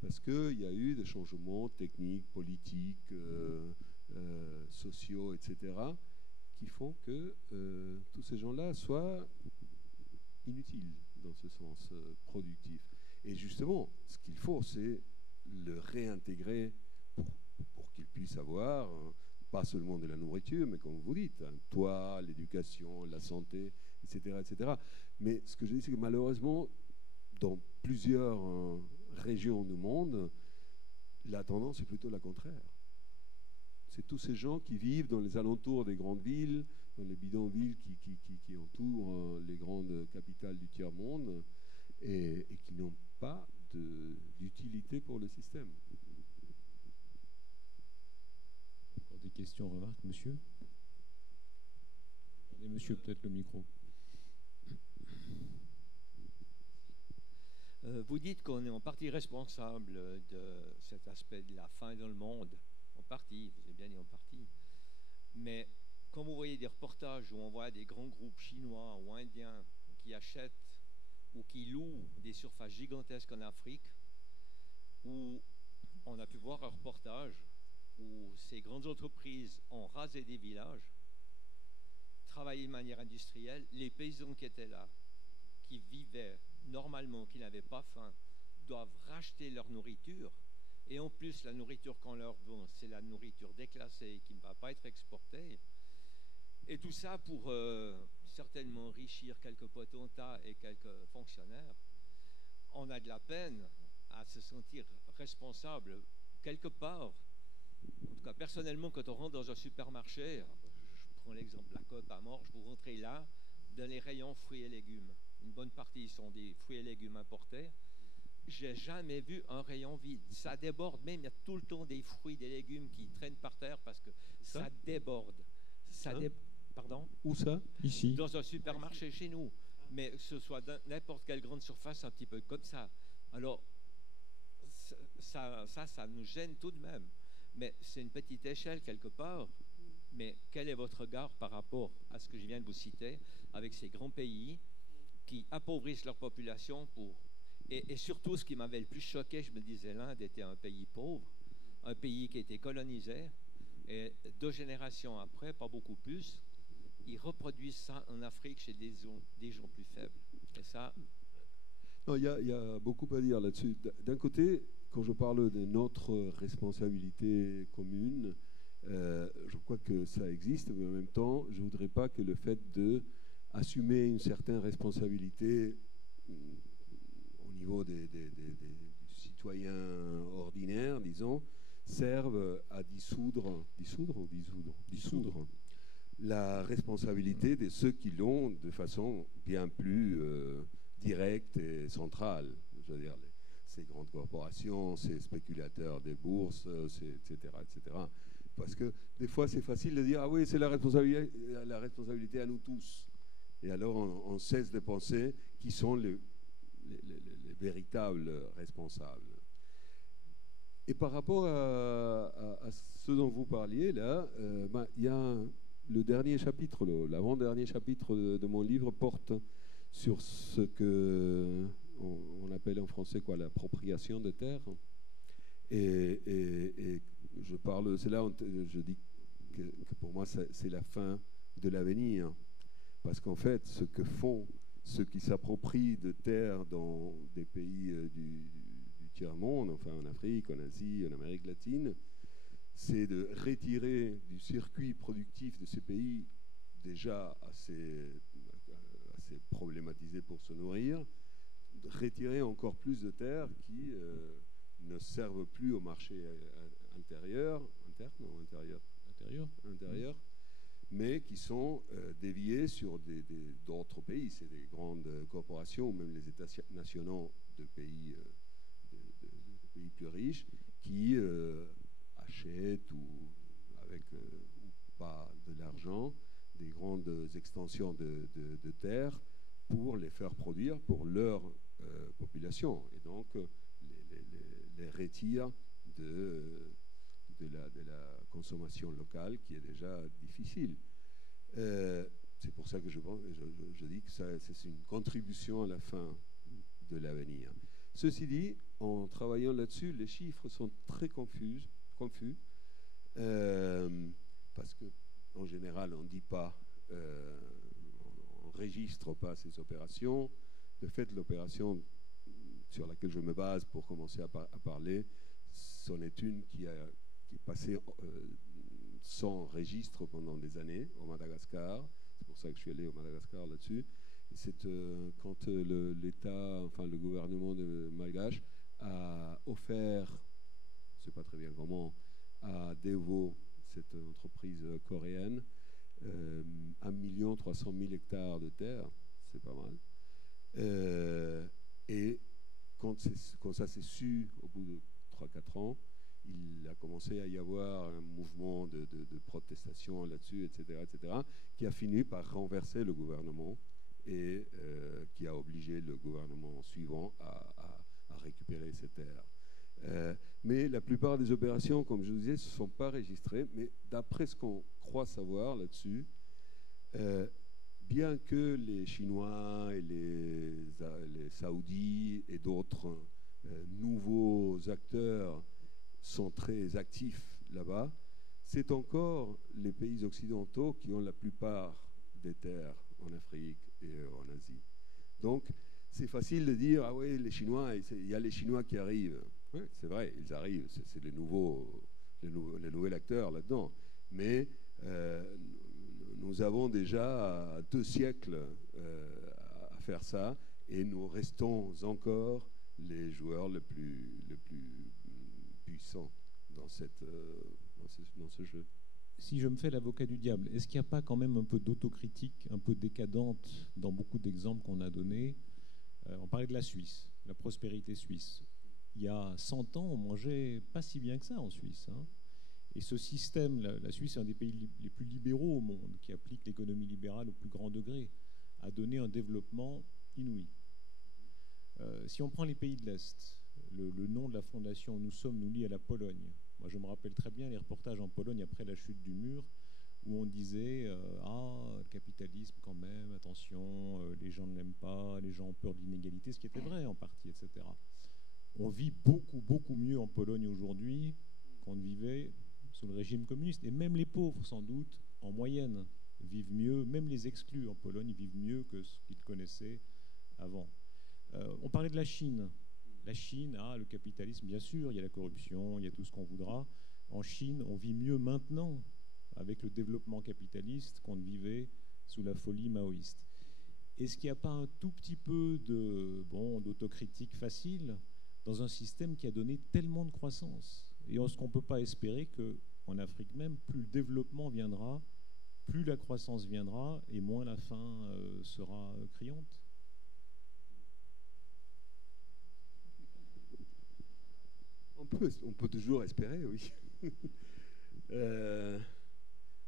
Parce qu'il y a eu des changements techniques, politiques, sociaux, etc., qui font que tous ces gens-là soient inutiles dans ce sens productif. Et justement, ce qu'il faut, c'est le réintégrer pour qu'ils puissent avoir, pas seulement de la nourriture, mais comme vous dites, un toit, l'éducation, la santé, etc., etc. Mais ce que je dis, c'est que malheureusement, dans plusieurs régions du monde, la tendance est plutôt la contraire. C'est tous ces gens qui vivent dans les alentours des grandes villes, dans les bidonvilles qui entourent les grandes capitales du tiers-monde et qui n'ont pas d'utilité pour le système. Encore des questions, remarques, monsieur? Attendez, monsieur, peut-être le micro. Vous dites qu'on est en partie responsable de cet aspect de la faim dans le monde. En partie, vous avez bien dit en partie. Mais quand vous voyez des reportages où on voit des grands groupes chinois ou indiens qui achètent ou qui louent des surfaces gigantesques en Afrique, où on a pu voir un reportage où ces grandes entreprises ont rasé des villages, travaillé de manière industrielle, les paysans qui étaient là, qui vivaient normalement, qui n'avaient pas faim, doivent racheter leur nourriture. Et en plus, la nourriture qu'on leur vend, c'est la nourriture déclassée qui ne va pas être exportée. Et tout ça pour certainement enrichir quelques potentats et quelques fonctionnaires. On a de la peine à se sentir responsable quelque part. En tout cas, personnellement, quand on rentre dans un supermarché, je prends l'exemple de la Côte à Morges, vous rentrez là, dans les rayons fruits et légumes. Une bonne partie sont des fruits et légumes importés. J'ai jamais vu un rayon vide. Ça déborde même, il y a tout le temps des fruits, des légumes qui traînent par terre parce que ça déborde. Pardon? Où ça? Ici. Dans un supermarché chez nous. Mais que ce soit dans n'importe quelle grande surface, un petit peu comme ça. Alors, ça nous gêne tout de même. Mais c'est une petite échelle quelque part. Mais quel est votre regard par rapport à ce que je viens de vous citer, avec ces grands pays qui appauvrissent leur population pour... Et surtout, ce qui m'avait le plus choqué, je me disais, l'Inde était un pays pauvre, un pays qui a été colonisé, et 2 générations après, pas beaucoup plus, ils reproduisent ça en Afrique chez des gens plus faibles. Et ça... Non, il y a beaucoup à dire là-dessus. D'un côté, quand je parle de notre responsabilité commune, je crois que ça existe, mais en même temps, je ne voudrais pas que le fait d'assumer une certaine responsabilité au niveau des citoyens ordinaires, disons, serve à dissoudre la responsabilité de ceux qui l'ont de façon bien plus directe et centrale. Je veux dire, ces grandes corporations, ces spéculateurs des bourses, etc., etc. Parce que des fois, c'est facile de dire « Ah oui, c'est la responsabilité à nous tous ». Et alors, on cesse de penser qui sont les véritables responsables. Et par rapport à ce dont vous parliez, là, il y a le dernier chapitre, l'avant-dernier chapitre de mon livre porte sur ce que on appelle en français quoi, l'appropriation de terres. Et je parle, c'est là où je dis que pour moi c'est la fin de l'avenir, parce qu'en fait ce que font ceux qui s'approprient de terres dans des pays du tiers-monde, enfin en Afrique, en Asie, en Amérique latine, c'est de retirer du circuit productif de ces pays déjà assez problématisés pour se nourrir, retirer encore plus de terres qui ne servent plus au marché intérieur, mais qui sont déviés sur d'autres pays. C'est des grandes corporations, ou même les États nationaux de pays plus riches, qui achètent ou pas de l'argent des grandes extensions de terres pour les faire produire pour leur population, et donc les retirent de la consommation locale qui est déjà difficile. C'est pour ça que je dis que c'est une contribution à la fin de l'avenir. Ceci dit, en travaillant là-dessus, les chiffres sont très confus, parce qu'en général, on ne dit pas, on ne registre pas ces opérations. De fait, l'opération sur laquelle je me base pour commencer à parler, c'en est une qui est passée sans registre pendant des années au Madagascar. C'est pour ça que je suis allé au Madagascar là-dessus. Et c'est quand l'État, enfin le gouvernement de Malgache a offert, je ne sais pas très bien comment, à Devo, cette entreprise coréenne, 1 300 000 hectares de terre, c'est pas mal. Et quand ça s'est su, au bout de 3-4 ans, il a commencé à y avoir un mouvement de protestation là-dessus, etc., qui a fini par renverser le gouvernement et qui a obligé le gouvernement suivant à récupérer ces terres. Mais la plupart des opérations, comme je vous disais, ne sont pas registrées. Mais d'après ce qu'on croit savoir là-dessus, bien que les Chinois et les Saoudis et d'autres nouveaux acteurs sont très actifs là-bas, c'est encore les pays occidentaux qui ont la plupart des terres en Afrique et en Asie. Donc, c'est facile de dire, ah oui, les Chinois, il y a les Chinois qui arrivent. Oui, c'est vrai, ils arrivent, c'est les nouveaux acteurs là-dedans. Mais nous avons déjà 2 siècles à faire ça, et nous restons encore les joueurs les plus puissants dans ce jeu. Si je me fais l'avocat du diable, est-ce qu'il n'y a pas quand même un peu d'autocritique, un peu décadente dans beaucoup d'exemples qu'on a donnés? On parlait de la Suisse, la prospérité suisse. Il y a 100 ans, on mangeait pas si bien que ça en Suisse. Hein. Et ce système, la Suisse est un des pays les plus libéraux au monde, qui applique l'économie libérale au plus grand degré, a donné un développement inouï. Si on prend les pays de l'Est, le nom de la fondation où nous sommes nous lie à la Pologne. Moi, je me rappelle très bien les reportages en Pologne après la chute du mur, où on disait le capitalisme quand même, attention, les gens ne l'aiment pas, les gens ont peur de l'inégalité, ce qui était vrai en partie, etc. On vit beaucoup, beaucoup mieux en Pologne aujourd'hui qu'on ne vivait sous le régime communiste. Et même les pauvres, sans doute, en moyenne, vivent mieux, même les exclus en Pologne vivent mieux que ce qu'ils connaissaient avant. On parlait de la Chine. La Chine a le capitalisme, bien sûr, il y a la corruption, il y a tout ce qu'on voudra. En Chine, on vit mieux maintenant avec le développement capitaliste qu'on ne vivait sous la folie maoïste. Est-ce qu'il n'y a pas un tout petit peu d'autocritique facile dans un système qui a donné tellement de croissance? Et est-ce qu'on ne peut pas espérer qu'en Afrique même, plus le développement viendra, plus la croissance viendra et moins la faim sera criante? On peut toujours espérer, oui.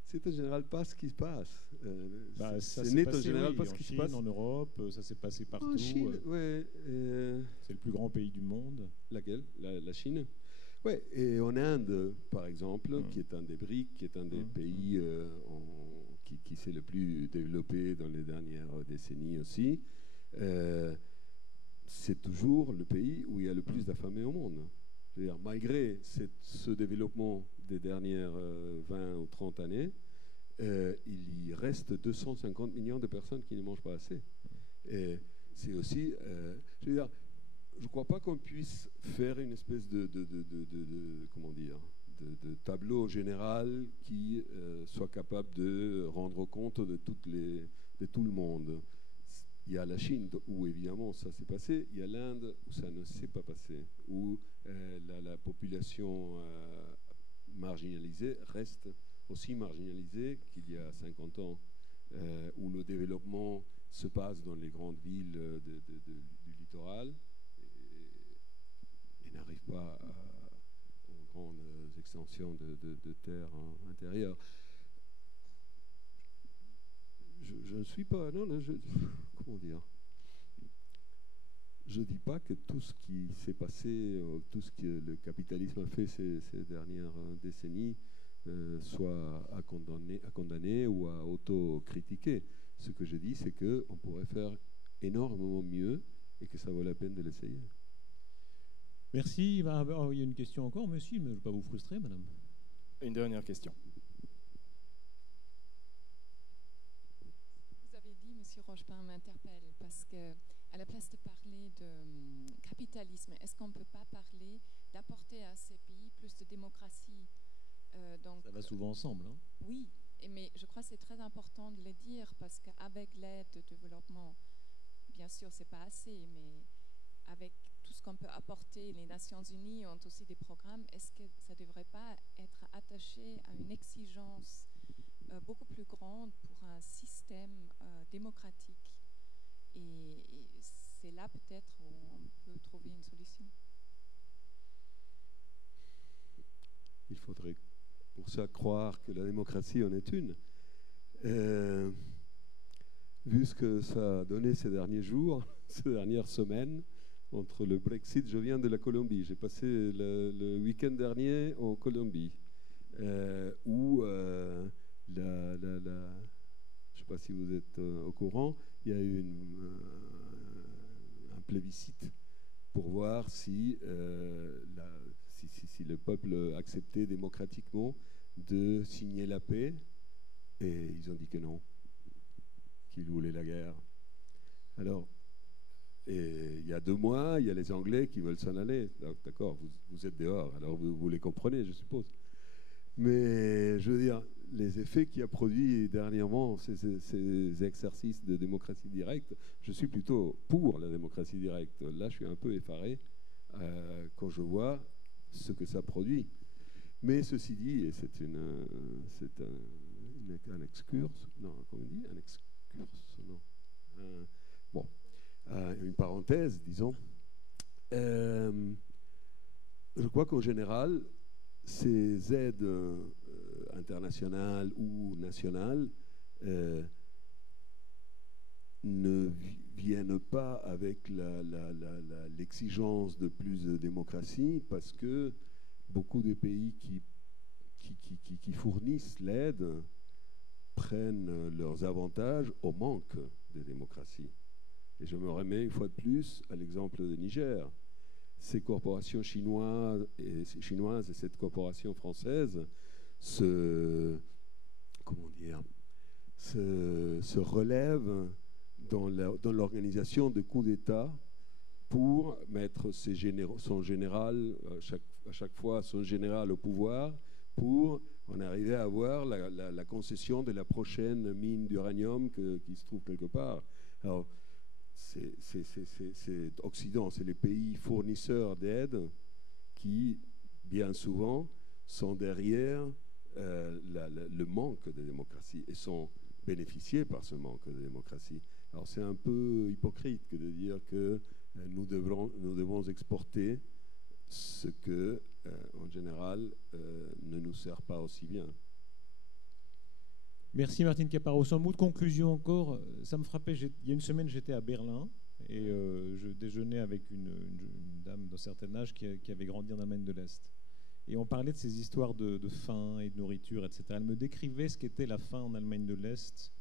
C'est en général pas ce qui se passe. Ce n'est en général pas ce qui se passe. En Europe, ça s'est passé partout. En Chine, ouais. C'est le plus grand pays du monde. Laquelle? La Chine. Ouais. Et en Inde, par exemple, qui est un des BRIC, qui est un des pays qui s'est le plus développé dans les dernières décennies aussi, c'est toujours le pays où il y a le plus d'affamés au monde. C'est-à-dire, malgré ce développement des dernières 20 ou 30 années, il y reste 250 millions de personnes qui ne mangent pas assez. Et c'est aussi... je veux dire, je ne crois pas qu'on puisse faire une espèce de tableau général qui soit capable de rendre compte de tout le monde. Il y a la Chine où évidemment ça s'est passé, il y a l'Inde où ça ne s'est pas passé, où la population marginalisée reste aussi marginalisée qu'il y a 50 ans, où le développement se passe dans les grandes villes du littoral et n'arrive pas aux grandes extensions de terre intérieure. Je ne suis pas... comment dire? Je ne dis pas que tout ce qui s'est passé, tout ce que le capitalisme a fait ces dernières décennies soit à condamner ou à auto-critiquer. Ce que je dis, c'est qu'on pourrait faire énormément mieux et que ça vaut la peine de l'essayer. Merci. Il y a une question encore, monsieur, mais je ne veux pas vous frustrer, madame. Une dernière question. Monsieur Rochepin m'interpelle parce que, à la place de parler de capitalisme, est-ce qu'on ne peut pas parler d'apporter à ces pays plus de démocratie? Donc, ça va souvent ensemble. Hein. Oui, mais je crois que c'est très important de le dire parce qu'avec l'aide de développement, bien sûr, c'est pas assez, mais avec tout ce qu'on peut apporter, les Nations Unies ont aussi des programmes. Est-ce que ça ne devrait pas être attaché à une exigence beaucoup plus grande pour un système démocratique, et c'est là peut-être où on peut trouver une solution. Il faudrait pour ça croire que la démocratie en est une. Vu ce que ça a donné ces derniers jours, ces dernières semaines, entre le Brexit. Je viens de la Colombie. J'ai passé le week-end dernier en Colombie, où je ne sais pas si vous êtes au courant, il y a eu un plébiscite pour voir si le peuple acceptait démocratiquement de signer la paix, et ils ont dit que non, qu'ils voulaient la guerre. Alors, et il y a 2 mois, il y a les Anglais qui veulent s'en aller. D'accord, vous êtes dehors, alors vous les comprenez, je suppose. Mais je veux dire, les effets qu'il a produits dernièrement, ces exercices de démocratie directe, je suis plutôt pour la démocratie directe. Là, je suis un peu effaré quand je vois ce que ça produit. Mais ceci dit, et c'est un excursus, non, comment on dit, un excursus, non, une parenthèse, disons. Je crois qu'en général, ces aides internationales ou nationales ne viennent pas avec l'exigence de plus de démocratie, parce que beaucoup des pays qui fournissent l'aide prennent leurs avantages au manque de démocratie. Et je me remets une fois de plus à l'exemple de Niger. Ces corporations chinoises et cette corporation française se relèvent dans l'organisation de coups d'État pour mettre son général, à chaque fois son général au pouvoir, pour en arriver à avoir la concession de la prochaine mine d'uranium qui se trouve quelque part. Alors, c'est Occident, c'est les pays fournisseurs d'aide qui, bien souvent, sont derrière le manque de démocratie et sont bénéficiés par ce manque de démocratie. Alors c'est un peu hypocrite que de dire que nous devons exporter ce que, en général, ne nous sert pas aussi bien. Merci Martine Caparo. Sans mot de conclusion encore, ça me frappait, il y a une semaine j'étais à Berlin et je déjeunais avec une dame d'un certain âge qui avait grandi en Allemagne de l'Est. Et on parlait de ces histoires de faim et de nourriture, etc. Elle me décrivait ce qu'était la faim en Allemagne de l'Est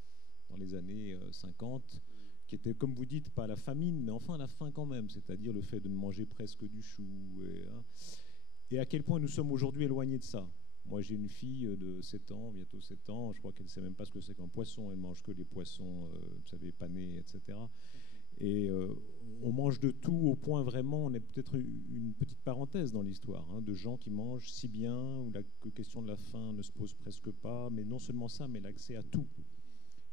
dans les années 50, qui était, comme vous dites, pas la famine, mais enfin la faim quand même, c'est-à-dire le fait de ne manger presque du chou. Et à quel point nous sommes aujourd'hui éloignés de ça. Moi, j'ai une fille de 7 ans, bientôt 7 ans, je crois qu'elle ne sait même pas ce que c'est qu'un poisson, elle ne mange que les poissons, vous savez, panés, etc. Et on mange de tout au point vraiment, on est peut-être une petite parenthèse dans l'histoire, de gens qui mangent si bien, où la question de la faim ne se pose presque pas, mais non seulement ça, mais l'accès à tout.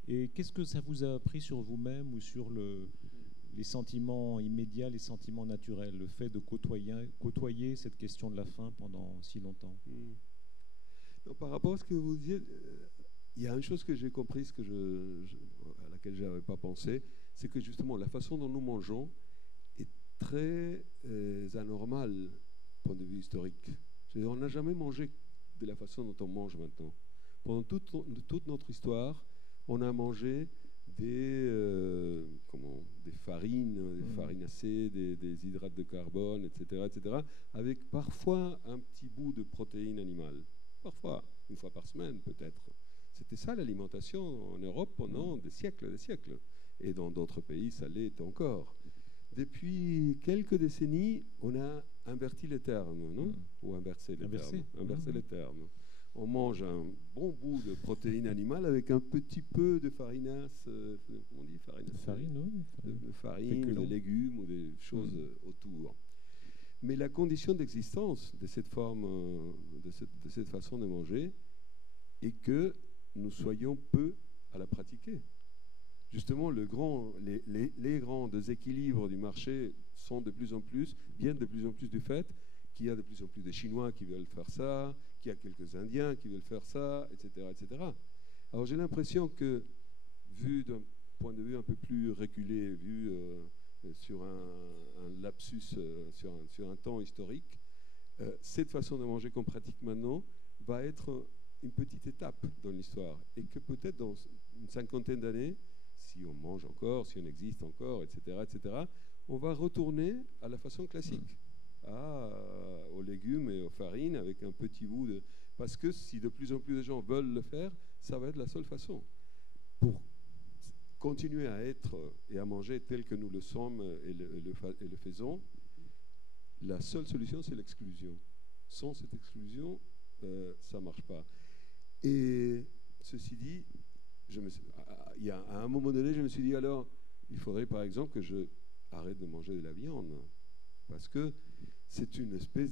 Et qu'est-ce que ça vous a appris sur vous-même ou sur les sentiments immédiats, les sentiments naturels, le fait de côtoyer cette question de la faim pendant si longtemps? Non, par rapport à ce que vous disiez, il y a une chose que j'ai comprise, à laquelle je n'avais pas pensé, c'est que justement la façon dont nous mangeons est très anormale du point de vue historique. On n'a jamais mangé de la façon dont on mange maintenant. Pendant toute notre histoire, on a mangé des farines, des farinacées, des hydrates de carbone, etc., avec parfois un petit bout de protéines animales. Parfois, une fois par semaine peut-être. C'était ça l'alimentation en Europe pendant des siècles et des siècles. Et dans d'autres pays, ça l'est encore. Depuis quelques décennies, on a inverti les termes, non ? Ou inversé les termes. Inversé les termes. On mange un bon bout de protéines animales avec un petit peu de farinasse, comment on dit, de farine, de légumes ou des choses autour. Mais la condition d'existence de cette forme, de cette façon de manger, est que nous soyons peu à la pratiquer. Justement, les grands déséquilibres du marché viennent de plus en plus du fait qu'il y a de plus en plus de Chinois qui veulent faire ça, qu'il y a quelques Indiens qui veulent faire ça, etc., etc. Alors j'ai l'impression que, vu d'un point de vue un peu plus reculé, vu sur un lapsus, sur un temps historique, cette façon de manger qu'on pratique maintenant va être une petite étape dans l'histoire. Et que peut-être dans une 50aine d'années, si on mange encore, si on existe encore, etc., on va retourner à la façon classique, aux légumes et aux farines avec un petit bout de... Parce que si de plus en plus de gens veulent le faire, ça va être la seule façon. Pour continuer à être et à manger tel que nous le sommes et le faisons, la seule solution, c'est l'exclusion. Sans cette exclusion, ça ne marche pas. Et ceci dit, à un moment donné, je me suis dit, alors, il faudrait par exemple que je arrête de manger de la viande. Parce que c'est une espèce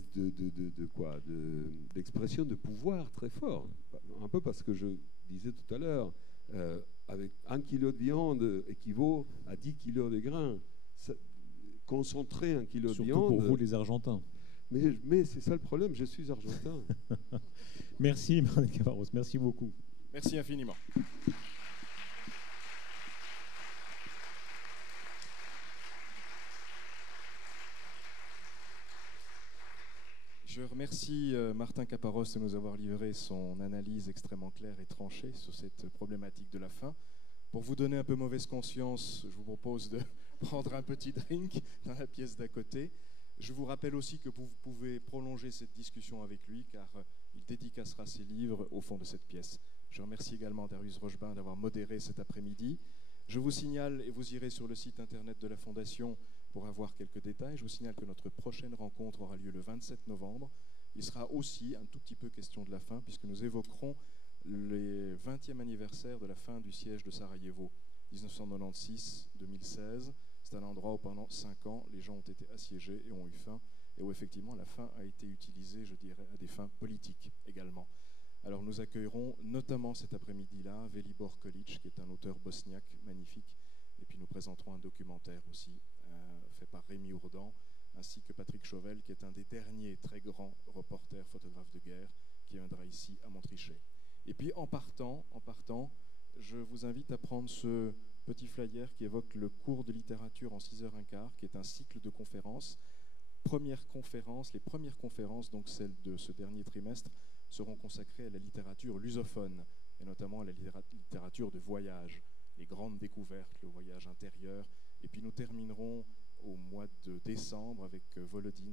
d'expression de pouvoir très fort. Un peu parce que je disais tout à l'heure, avec 1 kilo de viande équivaut à 10 kilos de grains. Concentrer 1 kilo de viande... Surtout pour vous les Argentins. Mais c'est ça le problème, je suis argentin. Merci Martin Caparros, merci beaucoup. Merci infiniment. Je remercie Martin Caparros de nous avoir livré son analyse extrêmement claire et tranchée sur cette problématique de la faim. Pour vous donner un peu mauvaise conscience, je vous propose de prendre un petit drink dans la pièce d'à côté. Je vous rappelle aussi que vous pouvez prolonger cette discussion avec lui car il dédicacera ses livres au fond de cette pièce. Je remercie également Darius Rochebin d'avoir modéré cet après-midi. Je vous signale, et vous irez sur le site internet de la Fondation pour avoir quelques détails, je vous signale que notre prochaine rencontre aura lieu le 27 novembre. Il sera aussi un tout petit peu question de la faim puisque nous évoquerons le 20e anniversaire de la fin du siège de Sarajevo, 1996-2016. C'est un endroit où pendant 5 ans, les gens ont été assiégés et ont eu faim, et où effectivement la faim a été utilisée, je dirais, à des fins politiques également. Alors nous accueillerons notamment cet après-midi-là Velibor Kolic, qui est un auteur bosniaque magnifique, et puis nous présenterons un documentaire aussi fait par Rémi Ourdan, ainsi que Patrick Chauvel, qui est un des derniers très grands reporters photographes de guerre, qui viendra ici à Montrichet. Et puis en partant, je vous invite à prendre ce petit flyer qui évoque le cours de littérature en 6h15, qui est un cycle de conférences. Les premières conférences, donc celles de ce dernier trimestre, seront consacrées à la littérature lusophone, et notamment à la littérature de voyage, les grandes découvertes, le voyage intérieur. Et puis nous terminerons au mois de décembre avec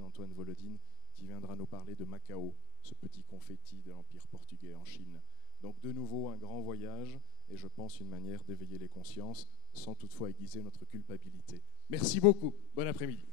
Antoine Volodine, qui viendra nous parler de Macao, ce petit confetti de l'Empire portugais en Chine. Donc de nouveau un grand voyage, et je pense une manière d'éveiller les consciences, sans toutefois aiguiser notre culpabilité. Merci beaucoup, bon après-midi.